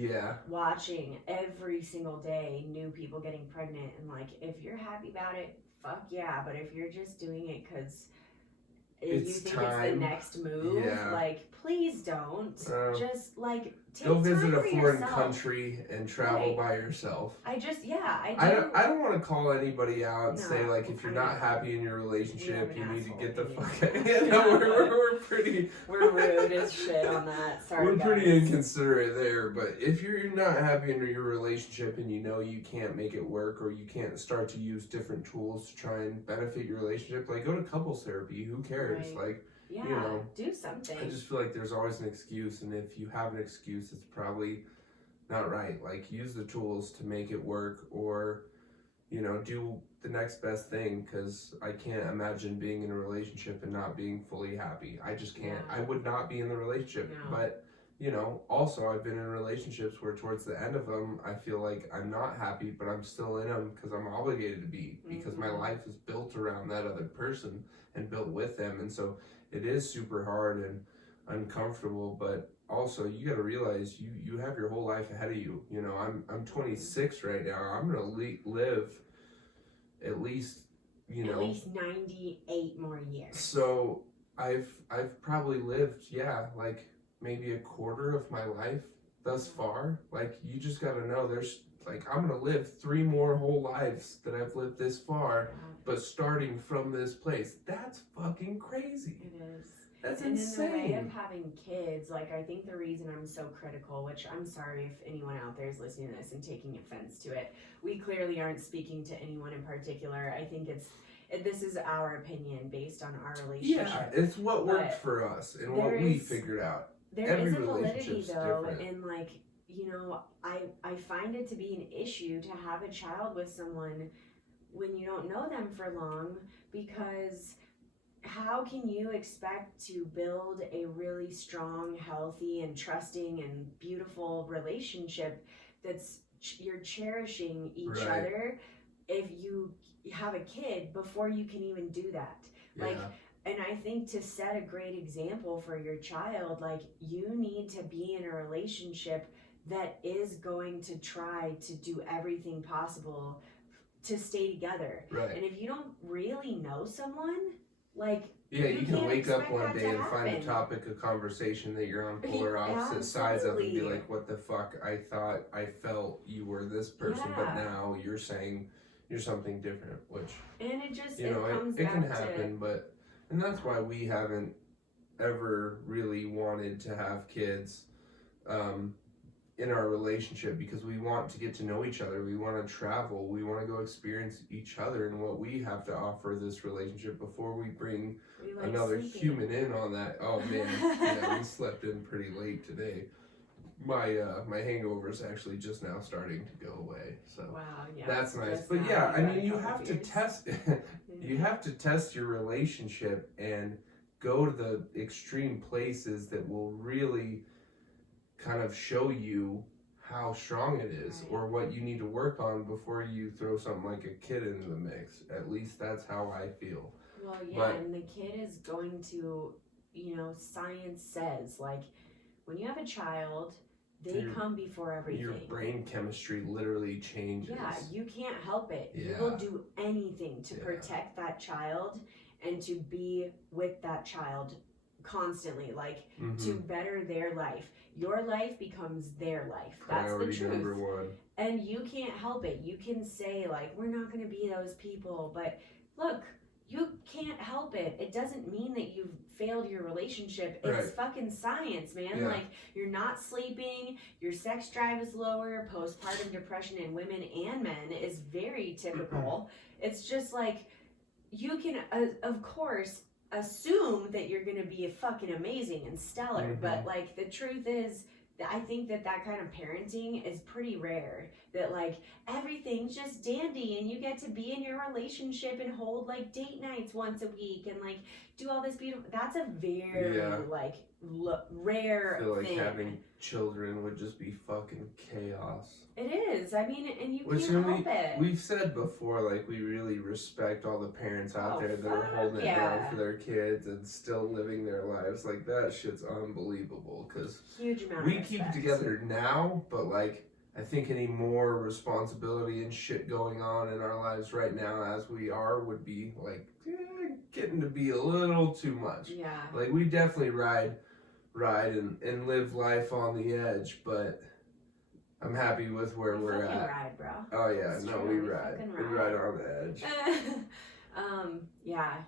watching every single day new people getting pregnant, and like, if you're happy about it, fuck yeah. But if you're just doing it because you think it's the next move, like, please don't. Just like go visit a foreign country and travel by yourself. I do. I don't want to call anybody out and say, like, if you're not happy in your relationship, you need to get the fuck out. We're rude as shit on that. Sorry, we're pretty inconsiderate there. But if you're not happy in your relationship and you know you can't make it work, or you can't start to use different tools to try and benefit your relationship, like, go to couples therapy. Who cares? Like, do something. I just feel like there's always an excuse, and if you have an excuse, it's probably not right. Like, use the tools to make it work, or do the next best thing, because I can't imagine being in a relationship and not being fully happy. I just can't. I would not be in the relationship. But also I've been in relationships where towards the end of them I feel like I'm not happy, but I'm still in them because I'm obligated to be, because my life is built around that other person and built with them. And so it is super hard and uncomfortable, but also you got to realize you have your whole life ahead of you. I'm 26 right now. I'm gonna live at least at least 98 more years. So I've probably lived like maybe a quarter of my life thus far. Like, you just got to know there's, like, I'm gonna live 3 more whole lives that I've lived this far, but starting from this place. That's fucking crazy. It is. That's and insane. in the way of having kids, like, I think the reason I'm so critical, which I'm sorry if anyone out there is listening to this and taking offense to it, we clearly aren't speaking to anyone in particular. I think this is our opinion based on our relationship. Yeah, it's what worked for us and what we figured out. There is a validity, though, and, like, I find it to be an issue to have a child with someone when you don't know them for long, because how can you expect to build a really strong, healthy, and trusting and beautiful relationship that's you're cherishing each other if you have a kid before you can even do that? Like, and I think to set a great example for your child, like, you need to be in a relationship that is going to try to do everything possible to stay together. Right. And if you don't really know someone, like, you can wake up one day and find a topic of conversation that you're on polar opposite sides of and be like, what the fuck? I thought I felt you were this person, but now you're saying you're something different, which, and it just, it can happen, and that's why we haven't ever really wanted to have kids in our relationship because we want to get to know each other. We want to travel. We want to go experience each other and what we have to offer this relationship before we bring another human in on that. Oh man, yeah, we slept in pretty late today. My hangover is actually just now starting to go away, so wow, yeah, that's nice. But yeah, I mean, you have to test. You have to test your relationship and go to the extreme places that will really kind of show you how strong it is, or what you need to work on before you throw something like a kid into the mix. At least that's how I feel. Well, yeah, and the kid is going to, science says, like, when you have a child, they come before everything. Your brain chemistry literally changes. Yeah, you can't help it. Yeah. You will do anything to protect that child and to be with that child constantly, like, to better their life. Your life becomes their life. That's Priority the truth. Number one. And you can't help it. You can say, like, we're not going to be those people, but look, you can't help it. It doesn't mean that you've failed your relationship. It's fucking science, man. Yeah. Like, you're not sleeping, your sex drive is lower, postpartum depression in women and men is very typical. It's just like, you can, of course, assume that you're going to be fucking amazing and stellar, but like, the truth is, I think that kind of parenting is pretty rare. That like, everything's just dandy and you get to be in your relationship and hold like date nights once a week and like do all this beautiful. That's a very like rare I feel like thing. having children would just be fucking chaos. It is. I mean, and you can't help it. We've said before, like, we really respect all the parents out there that are holding it down for their kids and still living their lives. Like, that shit's unbelievable. Because huge amount we of keep respect. it together now, but like, I think any more responsibility and shit going on in our lives right now as we are would be like getting to be a little too much. Yeah. Like, we definitely ride and live life on the edge, but I'm happy with where we're at. Ride, bro. Oh yeah, It's no, true. we ride. We ride on the edge. Yeah,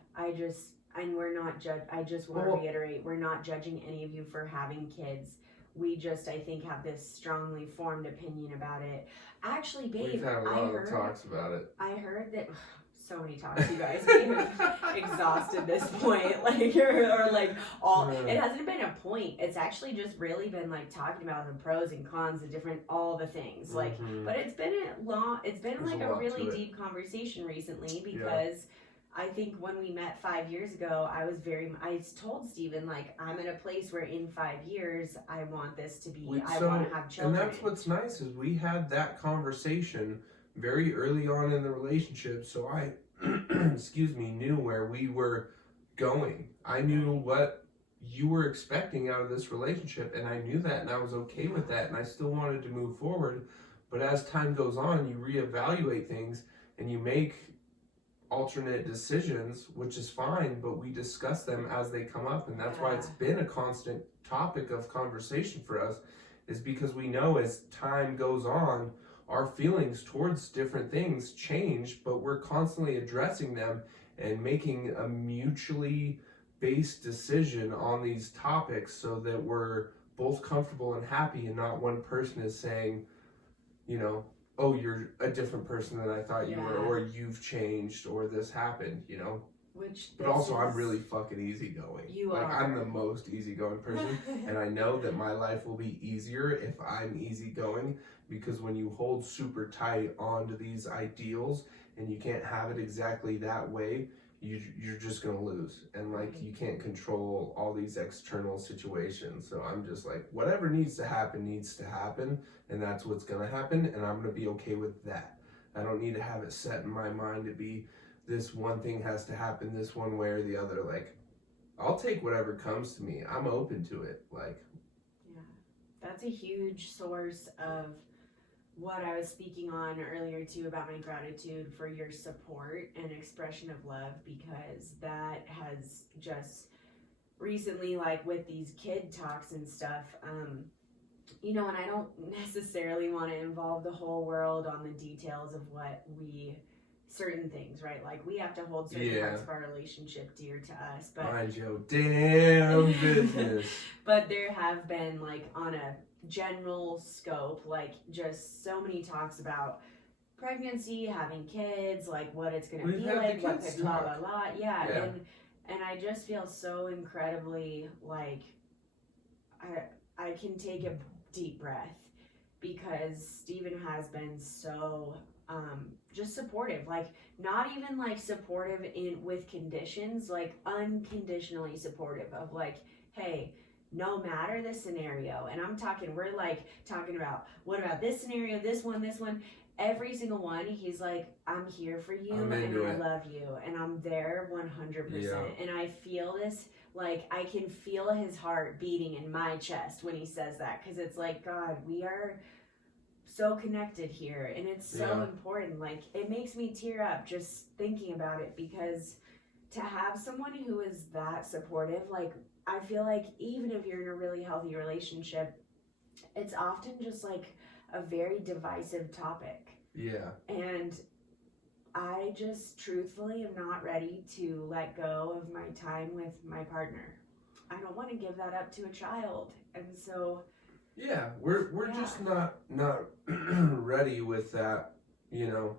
and we're not I just want to reiterate, we're not judging any of you for having kids. We just, I think, have this strongly formed opinion about it. Actually, babe, we've had a lot of talks about it. I heard that so many talks, you guys. We have exhausted this point, like, or like all. It hasn't been a point. It's actually just really been like talking about the pros and cons, all the things. Like, but it's been like a really deep conversation recently because. I think when we met 5 years ago, I told Steven, like, I'm in a place where in 5 years, I want this to be, I want to have children. And that's what's nice is we had that conversation very early on in the relationship. So I, knew where we were going. I knew what you were expecting out of this relationship. And I knew that and I was okay with that. And I still wanted to move forward. But as time goes on, you reevaluate things and you make alternate decisions, which is fine, but we discuss them as they come up, and that's why it's been a constant topic of conversation for us, is because we know as time goes on, our feelings towards different things change, but we're constantly addressing them and making a mutually based decision on these topics so that we're both comfortable and happy, and not one person is saying, oh, you're a different person than I thought you were, or you've changed, or this happened, But also, I'm really fucking easygoing. You are. I'm the most easygoing person, and I know that my life will be easier if I'm easygoing, because when you hold super tight onto these ideals and you can't have it exactly that way, you're just gonna lose, and like you can't control all these external situations. So I'm just like, whatever needs to happen, and that's what's gonna happen, and I'm gonna be okay with that. I don't need to have it set in my mind to be this one thing has to happen this one way or the other. Like, I'll take whatever comes to me. I'm open to it. Like, yeah, that's a huge source of what I was speaking on earlier too about my gratitude for your support and expression of love, because that has just recently, like with these kid talks and stuff, and I don't necessarily want to involve the whole world on the details of certain things, right? Like, we have to hold certain parts of our relationship dear to us, but mind your damn business. But there have been, like, on a general scope, like just so many talks about pregnancy, having kids, like what it's gonna We've be had like, the what kids could blah talk. blah blah. Yeah, Yeah. and I just feel so incredibly like I can take a deep breath because Steven has been so just supportive, like not even like supportive in with conditions, like unconditionally supportive of like, hey, no matter the scenario, and I'm talking, we're like talking about what about this scenario, this one, every single one, he's like, I'm here for you I'm and into I it. love you and I'm there 100%. Yeah. And I feel this, like I can feel his heart beating in my chest when he says that, because it's like, God, we are so connected here and it's so Yeah. important. Like it makes me tear up just thinking about it, because to have someone who is that supportive, like I feel like even if you're in a really healthy relationship, it's often just like a very divisive topic. Yeah. And I just truthfully am not ready to let go of my time with my partner. I don't want to give that up to a child. And so Yeah, we're Yeah. just not ready with that, you know.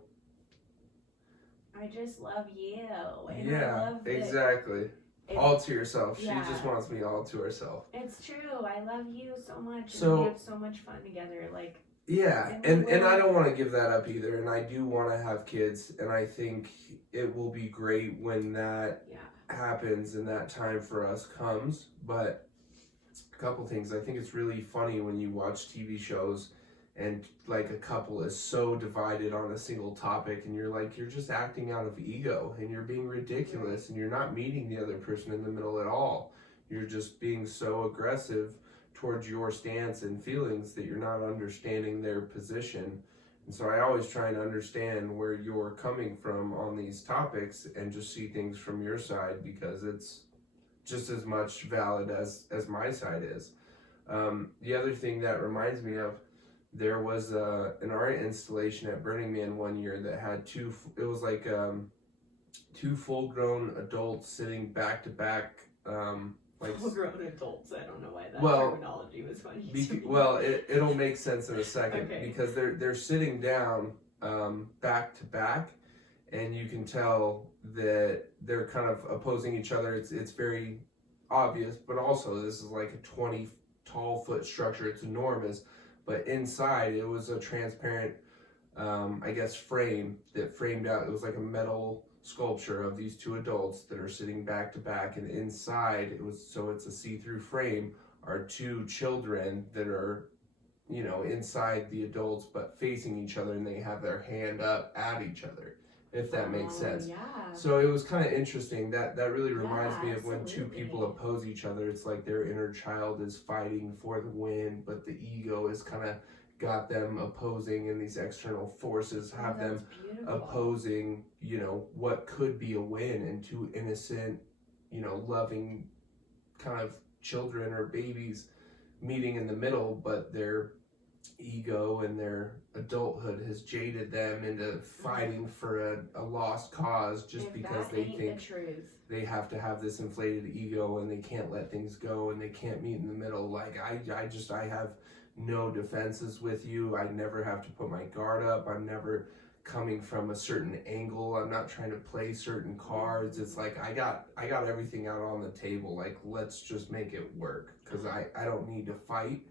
I just love you. And I Yeah, love that exactly. All to yourself. She Yeah. just wants me all to herself. It's true. I love you so much. So- and we have so much fun together. Like, Yeah, And and I don't want to give that up either, and I do want to have kids, and I think it will be great when that yeah. happens and that time for us comes. But a couple things. I think it's really funny when you watch TV shows and like a couple is so divided on a single topic, and you're like, you're just acting out of ego and you're being ridiculous and you're not meeting the other person in the middle at all. You're just being so aggressive towards your stance and feelings that you're not understanding their position. And so I always try and understand where you're coming from on these topics and just see things from your side, because it's just as much valid as my side is. The other thing that reminds me of, there was an art installation at Burning Man one year that had two full-grown adults sitting back to back, like Full-grown adults. I don't know why that Well, terminology was funny. to me. well, it'll make sense in a second. Okay. Because they're sitting down back to back, and you can tell that they're kind of opposing each other. It's very obvious, but also this is like a 20 tall foot structure. It's enormous, but inside it was a transparent, I guess, frame that framed out. It was like a metal sculpture of these two adults that are sitting back to back, and inside it's a see-through frame are two children that are, you know, inside the adults but facing each other, and they have their hand up at each other, if that makes sense. Yeah. So it was kind of interesting. That really reminds Yeah, me of when two people absolutely. oppose each other. It's like their inner child is fighting for the win, but the ego is kind of got them opposing, and these external forces have them beautiful. opposing, you know, what could be a win, and two innocent, you know, loving kind of children or babies meeting in the middle, but their ego and their adulthood has jaded them into fighting for a lost cause just If because that they ain't think the truth. they have to have this inflated ego and they can't let things go and they can't meet in the middle. Like I have no defenses with you. I never have to put my guard up. I'm never coming from a certain angle. I'm not trying to play certain cards. It's like I got everything out on the table. Like, let's just make it work, because I don't need to fight.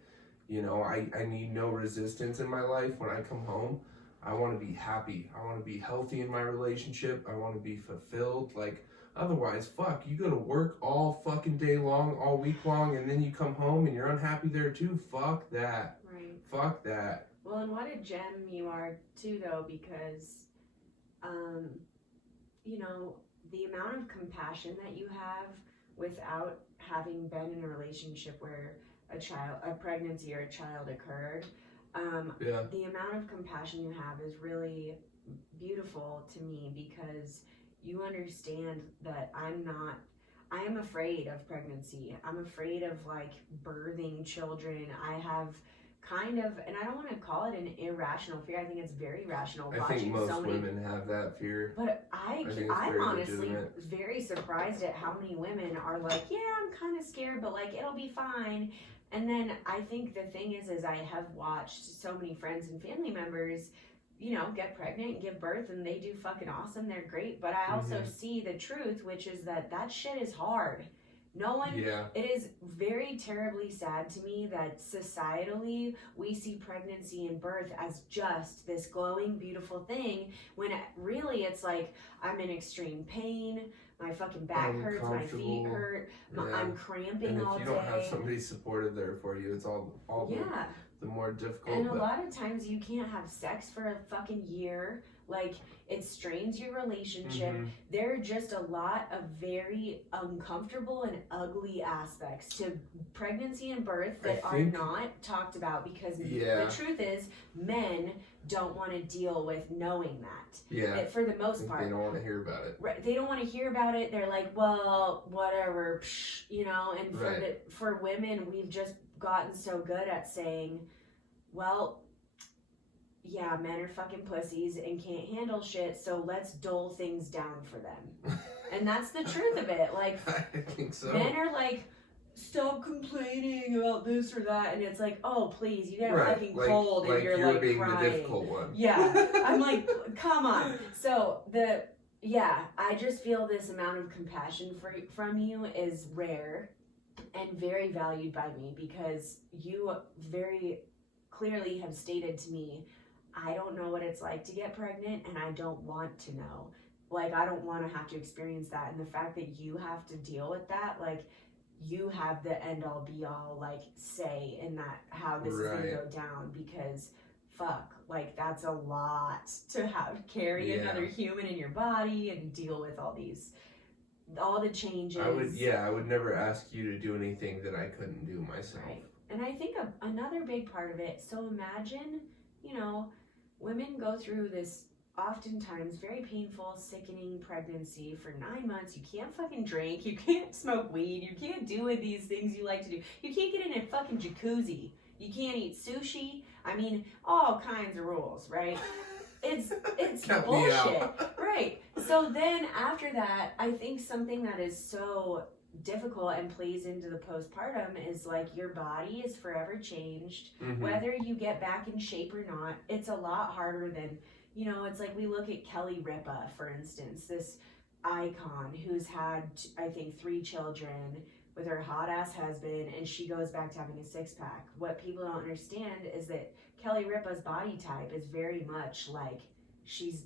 You know, I need no resistance in my life. When I come home, I want to be happy. I want to be healthy in my relationship. I want to be fulfilled. Like, otherwise, fuck, you go to work all fucking day long, all week long, and then you come home and you're unhappy there too. Fuck that. Right. Fuck that. Well, and what a gem you are too, though, because, you know, the amount of compassion that you have without having been in a relationship where a pregnancy or a child occurred, Yeah. the amount of compassion you have is really beautiful to me, because you understand that I am afraid of pregnancy. I'm afraid of like birthing children. I have kind of, and I don't want to call it an irrational fear. I think it's very rational. I think most women have that fear. But think it's I'm very honestly legitimate. very surprised at how many women are like, yeah, I'm kind of scared, but like it'll be fine. And then I think the thing is I have watched so many friends and family members, you know, get pregnant and give birth, and they do fucking awesome. They're great. But I also see the truth, which is that shit is hard. No one, it is very terribly sad to me that societally we see pregnancy and birth as just this glowing, beautiful thing, when really it's like, I'm in extreme pain, my fucking back hurts, my feet hurt, I'm cramping all day. And if you don't have somebody supportive there for you, it's all the more difficult. And a lot of times you can't have sex for a fucking year. Like, it strains your relationship. There are just a lot of very uncomfortable and ugly aspects to pregnancy and birth that are not talked about, because the truth is, men don't want to deal with knowing that. For the most part. They don't want to hear about it. Right. They don't want to hear about it. They're like, well, whatever, psh, you know, and for women, we've just gotten so good at saying, well, yeah, men are fucking pussies and can't handle shit, so let's dull things down for them. And that's the truth of it. Like, I think so. Men are like, stop complaining about this or that, and it's like, oh, please, you get a fucking cold and you're like being crying. The difficult one. Yeah, I'm like, come on. So I just feel this amount of compassion from you is rare and very valued by me, because you very clearly have stated to me, I don't know what it's like to get pregnant, and I don't want to know. Like, I don't want to have to experience that. And the fact that you have to deal with that, like, you have the end all be all, like, say in that, how this is going to go down, because fuck, like, that's a lot to carry another human in your body and deal with all the changes. I would never ask you to do anything that I couldn't do myself. Right. And I think another big part of it, so imagine, you know, women go through this oftentimes very painful, sickening pregnancy for 9 months. You can't fucking drink, you can't smoke weed, you can't do these things you like to do. You can't get in a fucking jacuzzi. You can't eat sushi. I mean, all kinds of rules, right? It's bullshit. Right. So then after that, I think something that is so difficult and plays into the postpartum is like, your body is forever changed. Whether you get back in shape or not, it's a lot harder than, you know, it's like we look at Kelly Ripa, for instance, this icon who's had, I think, 3 children with her hot ass husband, and she goes back to having a 6-pack. What people don't understand is that Kelly Ripa's body type is very much like, she's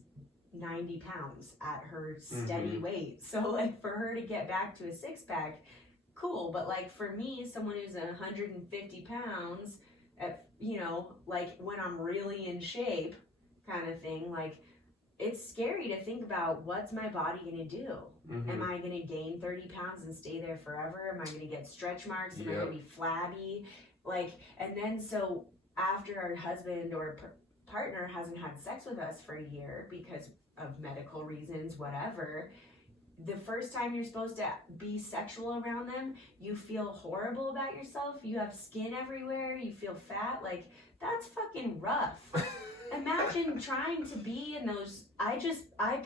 90 pounds at her steady weight. So like, for her to get back to a 6-pack, cool. But like, for me, someone who's 150 pounds at, you know, like when I'm really in shape kind of thing, like, it's scary to think about, what's my body gonna do? Am I gonna gain 30 pounds and stay there forever? Am I gonna get stretch marks? Am I gonna be flabby? Like, and then so after our husband or partner hasn't had sex with us for a year because of medical reasons, whatever, the first time you're supposed to be sexual around them, you feel horrible about yourself. You have skin everywhere. You feel fat. Like, that's fucking rough. Imagine trying to be in those. I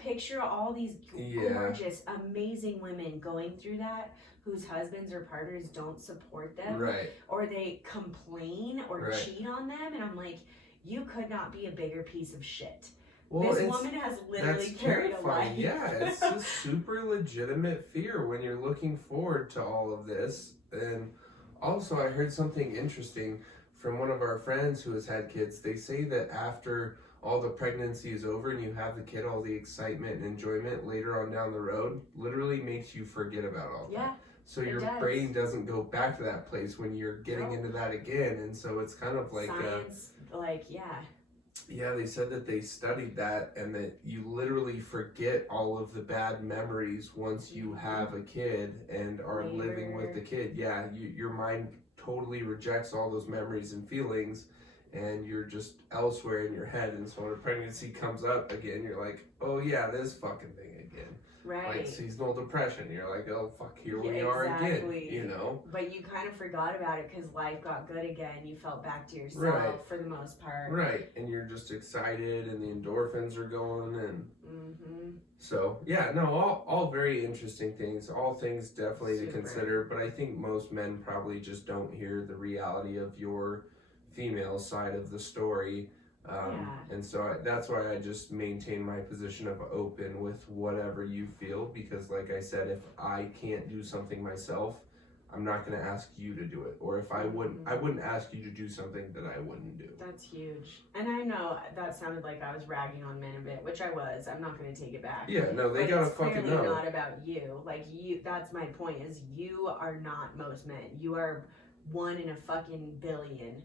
picture all these gorgeous, amazing women going through that, whose husbands or partners don't support them, or they complain or cheat on them, and I'm like, you could not be a bigger piece of shit. Well, this woman has literally carried a life. Yeah, it's a super legitimate fear when you're looking forward to all of this. And also, I heard something interesting from one of our friends who has had kids. They say that after all the pregnancy is over and you have the kid, all the excitement and enjoyment later on down the road literally makes you forget about all that. So your brain doesn't go back to that place when you're getting into that again. And so it's kind of like science, yeah, they said that they studied that, and that you literally forget all of the bad memories once you have a kid and are living with the kid. Yeah, your mind totally rejects all those memories and feelings, and you're just elsewhere in your head, and so when a pregnancy comes up again, you're like, oh yeah, this fucking thing again. Right. Like seasonal depression. You're like, oh fuck, here we Yeah, are again. exactly. You know. But you kind of forgot about it because life got good again. You felt back to yourself Right. for the most part. Right, and you're just excited, and the endorphins are going, and Mm-hmm. so yeah, no, all very interesting things. All things definitely to Super. consider. But I think most men probably just don't hear the reality of your female side of the story. And so that's why I just maintain my position of open with whatever you feel, because like I said, if I can't do something myself, I'm not going to ask you to do it. Or if I wouldn't ask you to do something that I wouldn't do. That's huge. And I know that sounded like I was ragging on men a bit, which I was. I'm not going to take it back. Yeah, no, they but gotta it's fucking clearly know. not about you. Like, you, that's my point, is you are not most men. You are 1 in a fucking billion.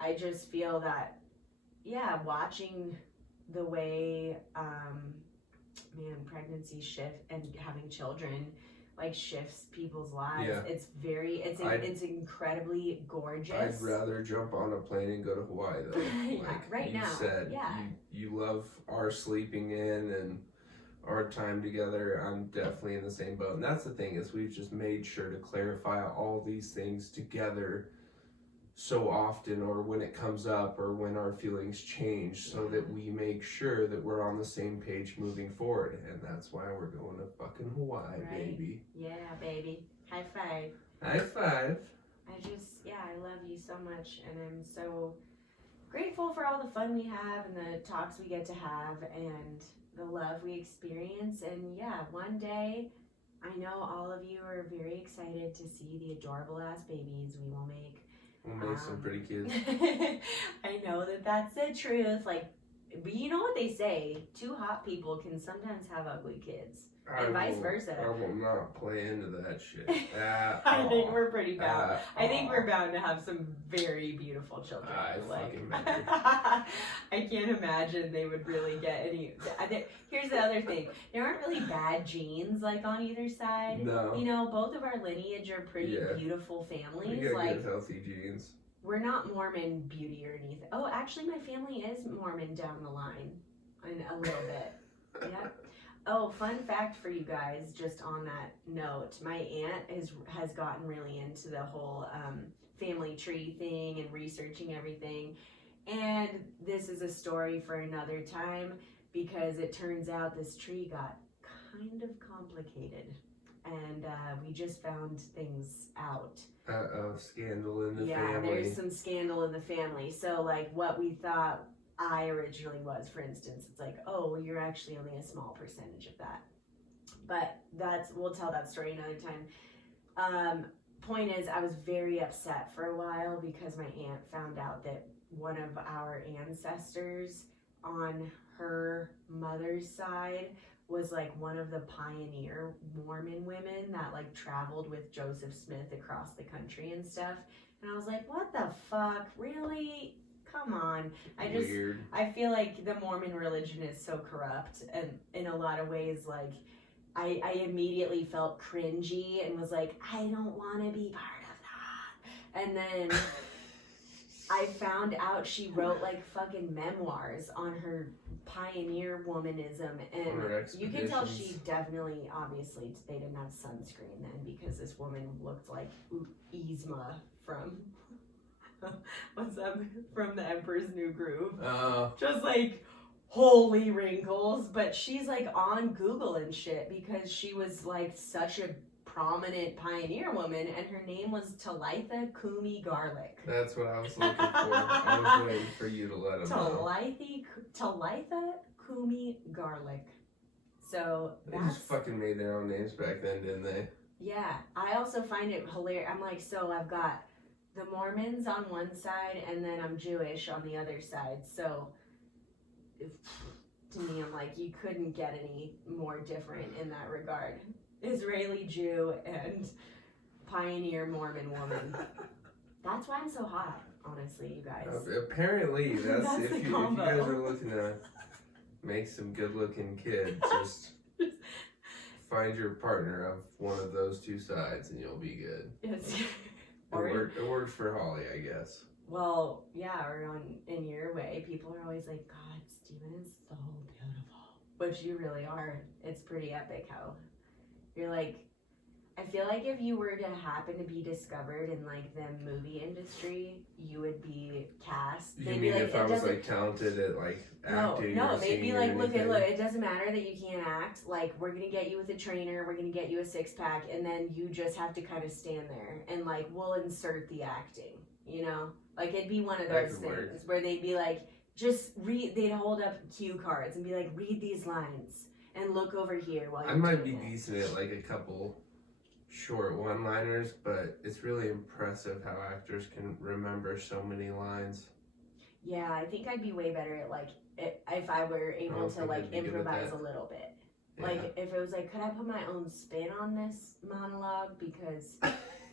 I just feel that, yeah, watching the way, pregnancy shift and having children, like, shifts people's lives. Yeah. It's incredibly gorgeous. I'd rather jump on a plane and go to Hawaii though. Yeah, Like right you now. said, Yeah. you love our sleeping in and our time together. I'm definitely in the same boat. And that's the thing, is we've just made sure to clarify all these things together so often, or when it comes up, or when our feelings change, so that we make sure that we're on the same page moving forward. And that's why we're going to fucking Hawaii, Right. baby. Yeah, baby. High five. High five. I love you so much, and I'm so grateful for all the fun we have and the talks we get to have and the love we experience. And yeah, one day, I know all of you are very excited to see the adorable ass babies we will make. We'll make some pretty kids. I know that's the truth. Like, but you know what they say, 2 hot people can sometimes have ugly kids. And vice versa. I will not play into that shit. I think we're pretty bound. I think we're bound to have some very beautiful children. I can't imagine they would really get any. Here's the other thing: there aren't really bad genes like on either side. No. You know, both of our lineage are pretty beautiful families. We got like good, healthy genes. We're not Mormon beauty or anything. Oh, actually, my family is Mormon down the line, a little bit. Yep. Oh, fun fact for you guys, just on that note, my aunt has gotten really into the whole family tree thing and researching everything. And this is a story for another time, because it turns out this tree got kind of complicated. And we just found things out. Scandal in the family. Yeah, there's some scandal in the family. So, like, what we thought I originally was, for instance, it's like, oh, well, you're actually only a small percentage of that. But we'll tell that story another time. Point is, I was very upset for a while because my aunt found out that one of our ancestors on her mother's side was like one of the pioneer Mormon women that like traveled with Joseph Smith across the country and stuff. And I was like, what the fuck? Really? Come on. Weird. I feel like the Mormon religion is so corrupt, and in a lot of ways, like, I immediately felt cringy and was like, I don't want to be part of that. And then I found out she wrote like fucking memoirs on her pioneer womanism, and you can tell she definitely, obviously, they didn't have sunscreen then, because this woman looked like Yzma from what's up, from The Emperor's New Groove. Just like holy wrinkles. But she's like on Google and shit because she was like such a prominent pioneer woman, and her name was Talitha Kumi Garlic. That's what I was looking for. I was waiting for you to let them know. Talitha Kumi Garlic. So they just fucking made their own names back then, didn't they? Yeah. I also find it hilarious. I'm like, so I've got the Mormons on one side, and then I'm Jewish on the other side. So to me, I'm like, you couldn't get any more different in that regard. Israeli Jew and pioneer Mormon woman. That's why I'm so hot, honestly, you guys. Apparently, that's if you guys combo. are looking to make some good-looking kids, just find your partner of one of those two sides, and you'll be good. Yes. It worked for Holly, I guess. Well, yeah, or in your way, people are always like, God, Steven is so beautiful. Which you really are. It's pretty epic how you're like, I feel like if you were to happen to be discovered in like the movie industry, you would be cast. You They'd mean be like, if I was like talented at like acting? No, or they'd be singing like, or look, anything? it doesn't matter that you can't act. Like, we're gonna get you with a trainer, we're gonna get you a 6-pack, and then you just have to kind of stand there and like we'll insert the acting. You know, like it'd be one of That those could things work. where they'd be like, just read. They'd hold up cue cards and be like, read these lines and look over here while you're I might be doing it. decent at like a couple short one-liners, but it's really impressive how actors can remember so many lines. Yeah, I think I'd be way better at like if I were able don't to think like I'd be good at improvise that. a little bit. Yeah. Like if it was like, could I put my own spin on this monologue? Because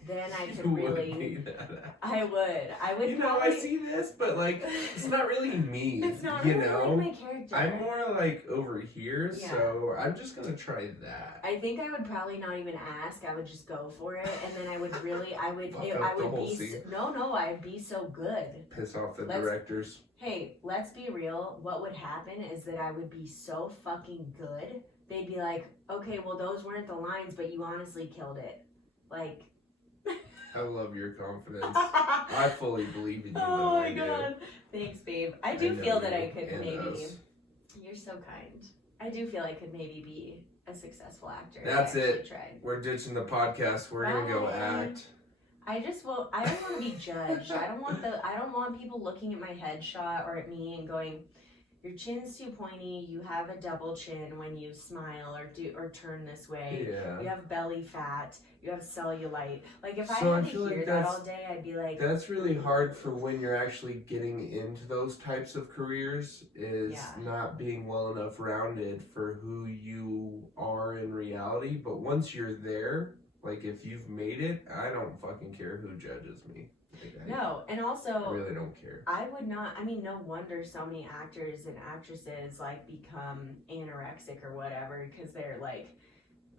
then I could You really. would be that. I would. You know, probably, I see this, but like, it's not really me. It's not you really know, like my character. I'm more like over here, Yeah. so I'm just gonna try that. I think I would probably not even ask. I would just go for it, and then I would really. I would. Fuck I up the would whole be. scene. No. I'd be so good. Piss off the Let's- directors. Hey, let's be real. What would happen is that I would be so fucking good. They'd be like, okay, well, those weren't the lines, but you honestly killed it. Like. I love your confidence. I fully believe in you. Oh though, my I do. god. Thanks, babe. I I do know feel that you I could and maybe. us. You're so kind. I do feel I could maybe be a successful actor. That's I it. actually tried. We're ditching the podcast. We're gonna go Bye. act. I just will. I don't want to be judged. I don't want people looking at my headshot or at me and going, "Your chin's too pointy. You have a double chin when you smile or turn this way. Yeah. You have belly fat. You have cellulite." Like if I So I had to feel like hear that all day, I'd be like, That's really hard for when you're actually getting into those types of careers, is Yeah. not being well enough rounded for who you are in reality. But once you're there, like if you've made it, I don't fucking care who judges me. Like, no. And I also, really don't care. I would not. I mean, no wonder so many actors and actresses like become anorexic or whatever because they're like,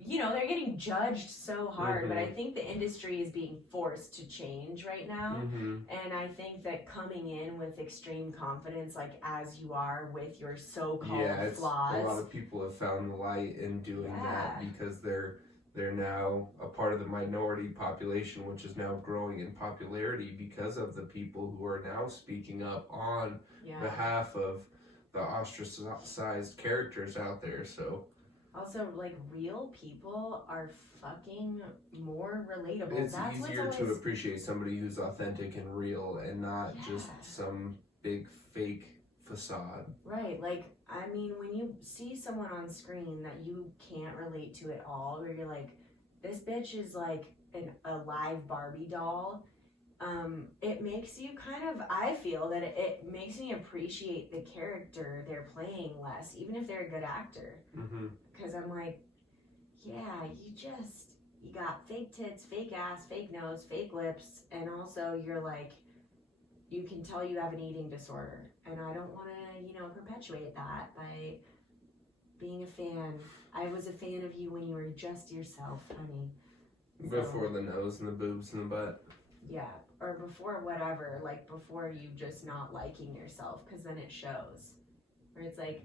you know, they're getting judged so hard. But I think the industry is being forced to change right now. Mm-hmm. And I think that coming in with extreme confidence, like as you are with your so-called flaws. A lot of people have found light in doing that because they're now a part of the minority population, which is now growing in popularity because of the people who are now speaking up on behalf of the ostracized characters out there. So also, like, real people are fucking more relatable. it's That's easier what's to always... appreciate somebody who's authentic and real and not just some big fake facade. Right, like, I mean, when you see someone on screen that you can't relate to at all, where you're like, this bitch is like a live Barbie doll, it makes you kind of, I feel that it makes me appreciate the character they're playing less, even if they're a good actor. Mm-hmm. Because I'm like, yeah, you got fake tits, fake ass, fake nose, fake lips, and also you're like, you can tell you have an eating disorder. And I don't want to, you know, perpetuate that by being a fan. I was a fan of you when you were just yourself, honey. Before the nose and the boobs and the butt. Yeah, or before whatever, like before you just not liking yourself, because then it shows. Where it's like,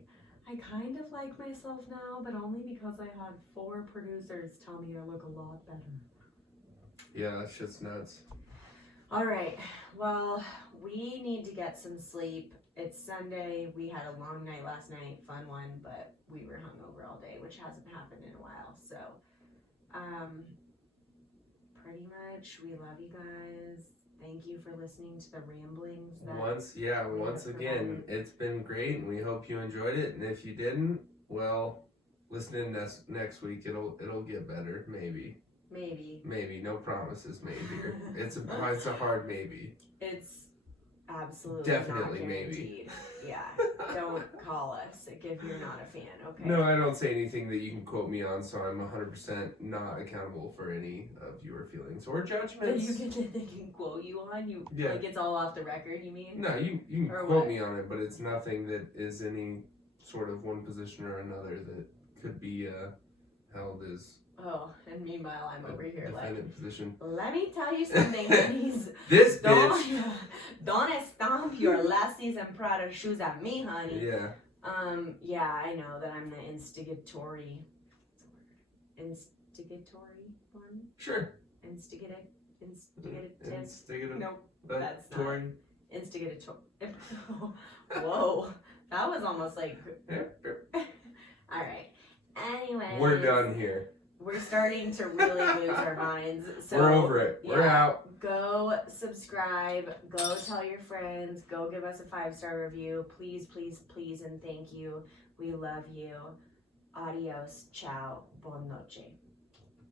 I kind of like myself now, but only because I had 4 producers tell me I look a lot better. Yeah, that shit's nuts. All right, well, we need to get some sleep. It's Sunday. We had a long night last night, fun one, but we were hungover all day, which hasn't happened in a while. So, pretty much, we love you guys. Thank you for listening to the ramblings. Once again, it's been great, and we hope you enjoyed it. And if you didn't, well, listen in next week. It'll get better, maybe. Maybe. No promises made here. It's a hard maybe. It's absolutely definitely not maybe. Yeah, don't call us if you're not a fan, okay? No, I don't say anything that you can quote me on, so I'm 100% not accountable for any of your feelings or That judgments. they can quote you on? Like it's all off the record, you mean? No, you can Or quote what? me on it, but it's nothing that is any sort of one position or another that could be held his Oh, and meanwhile I'm over here like, defendant position. let me tell you something, honey. This bitch. Don't stomp your last season Prada shoes at me, honey. Yeah. Yeah, I know that I'm the instigatory one. Sure. Instigative. Nope. That's not. Instigator. Whoa, that was almost like. All right. Anyway. We're done here. We're starting to really lose our minds. So we're over it. We're out. Go subscribe. Go tell your friends. Go give us a 5-star review. Please, please, please, and thank you. We love you. Adios. Ciao. Buon noche.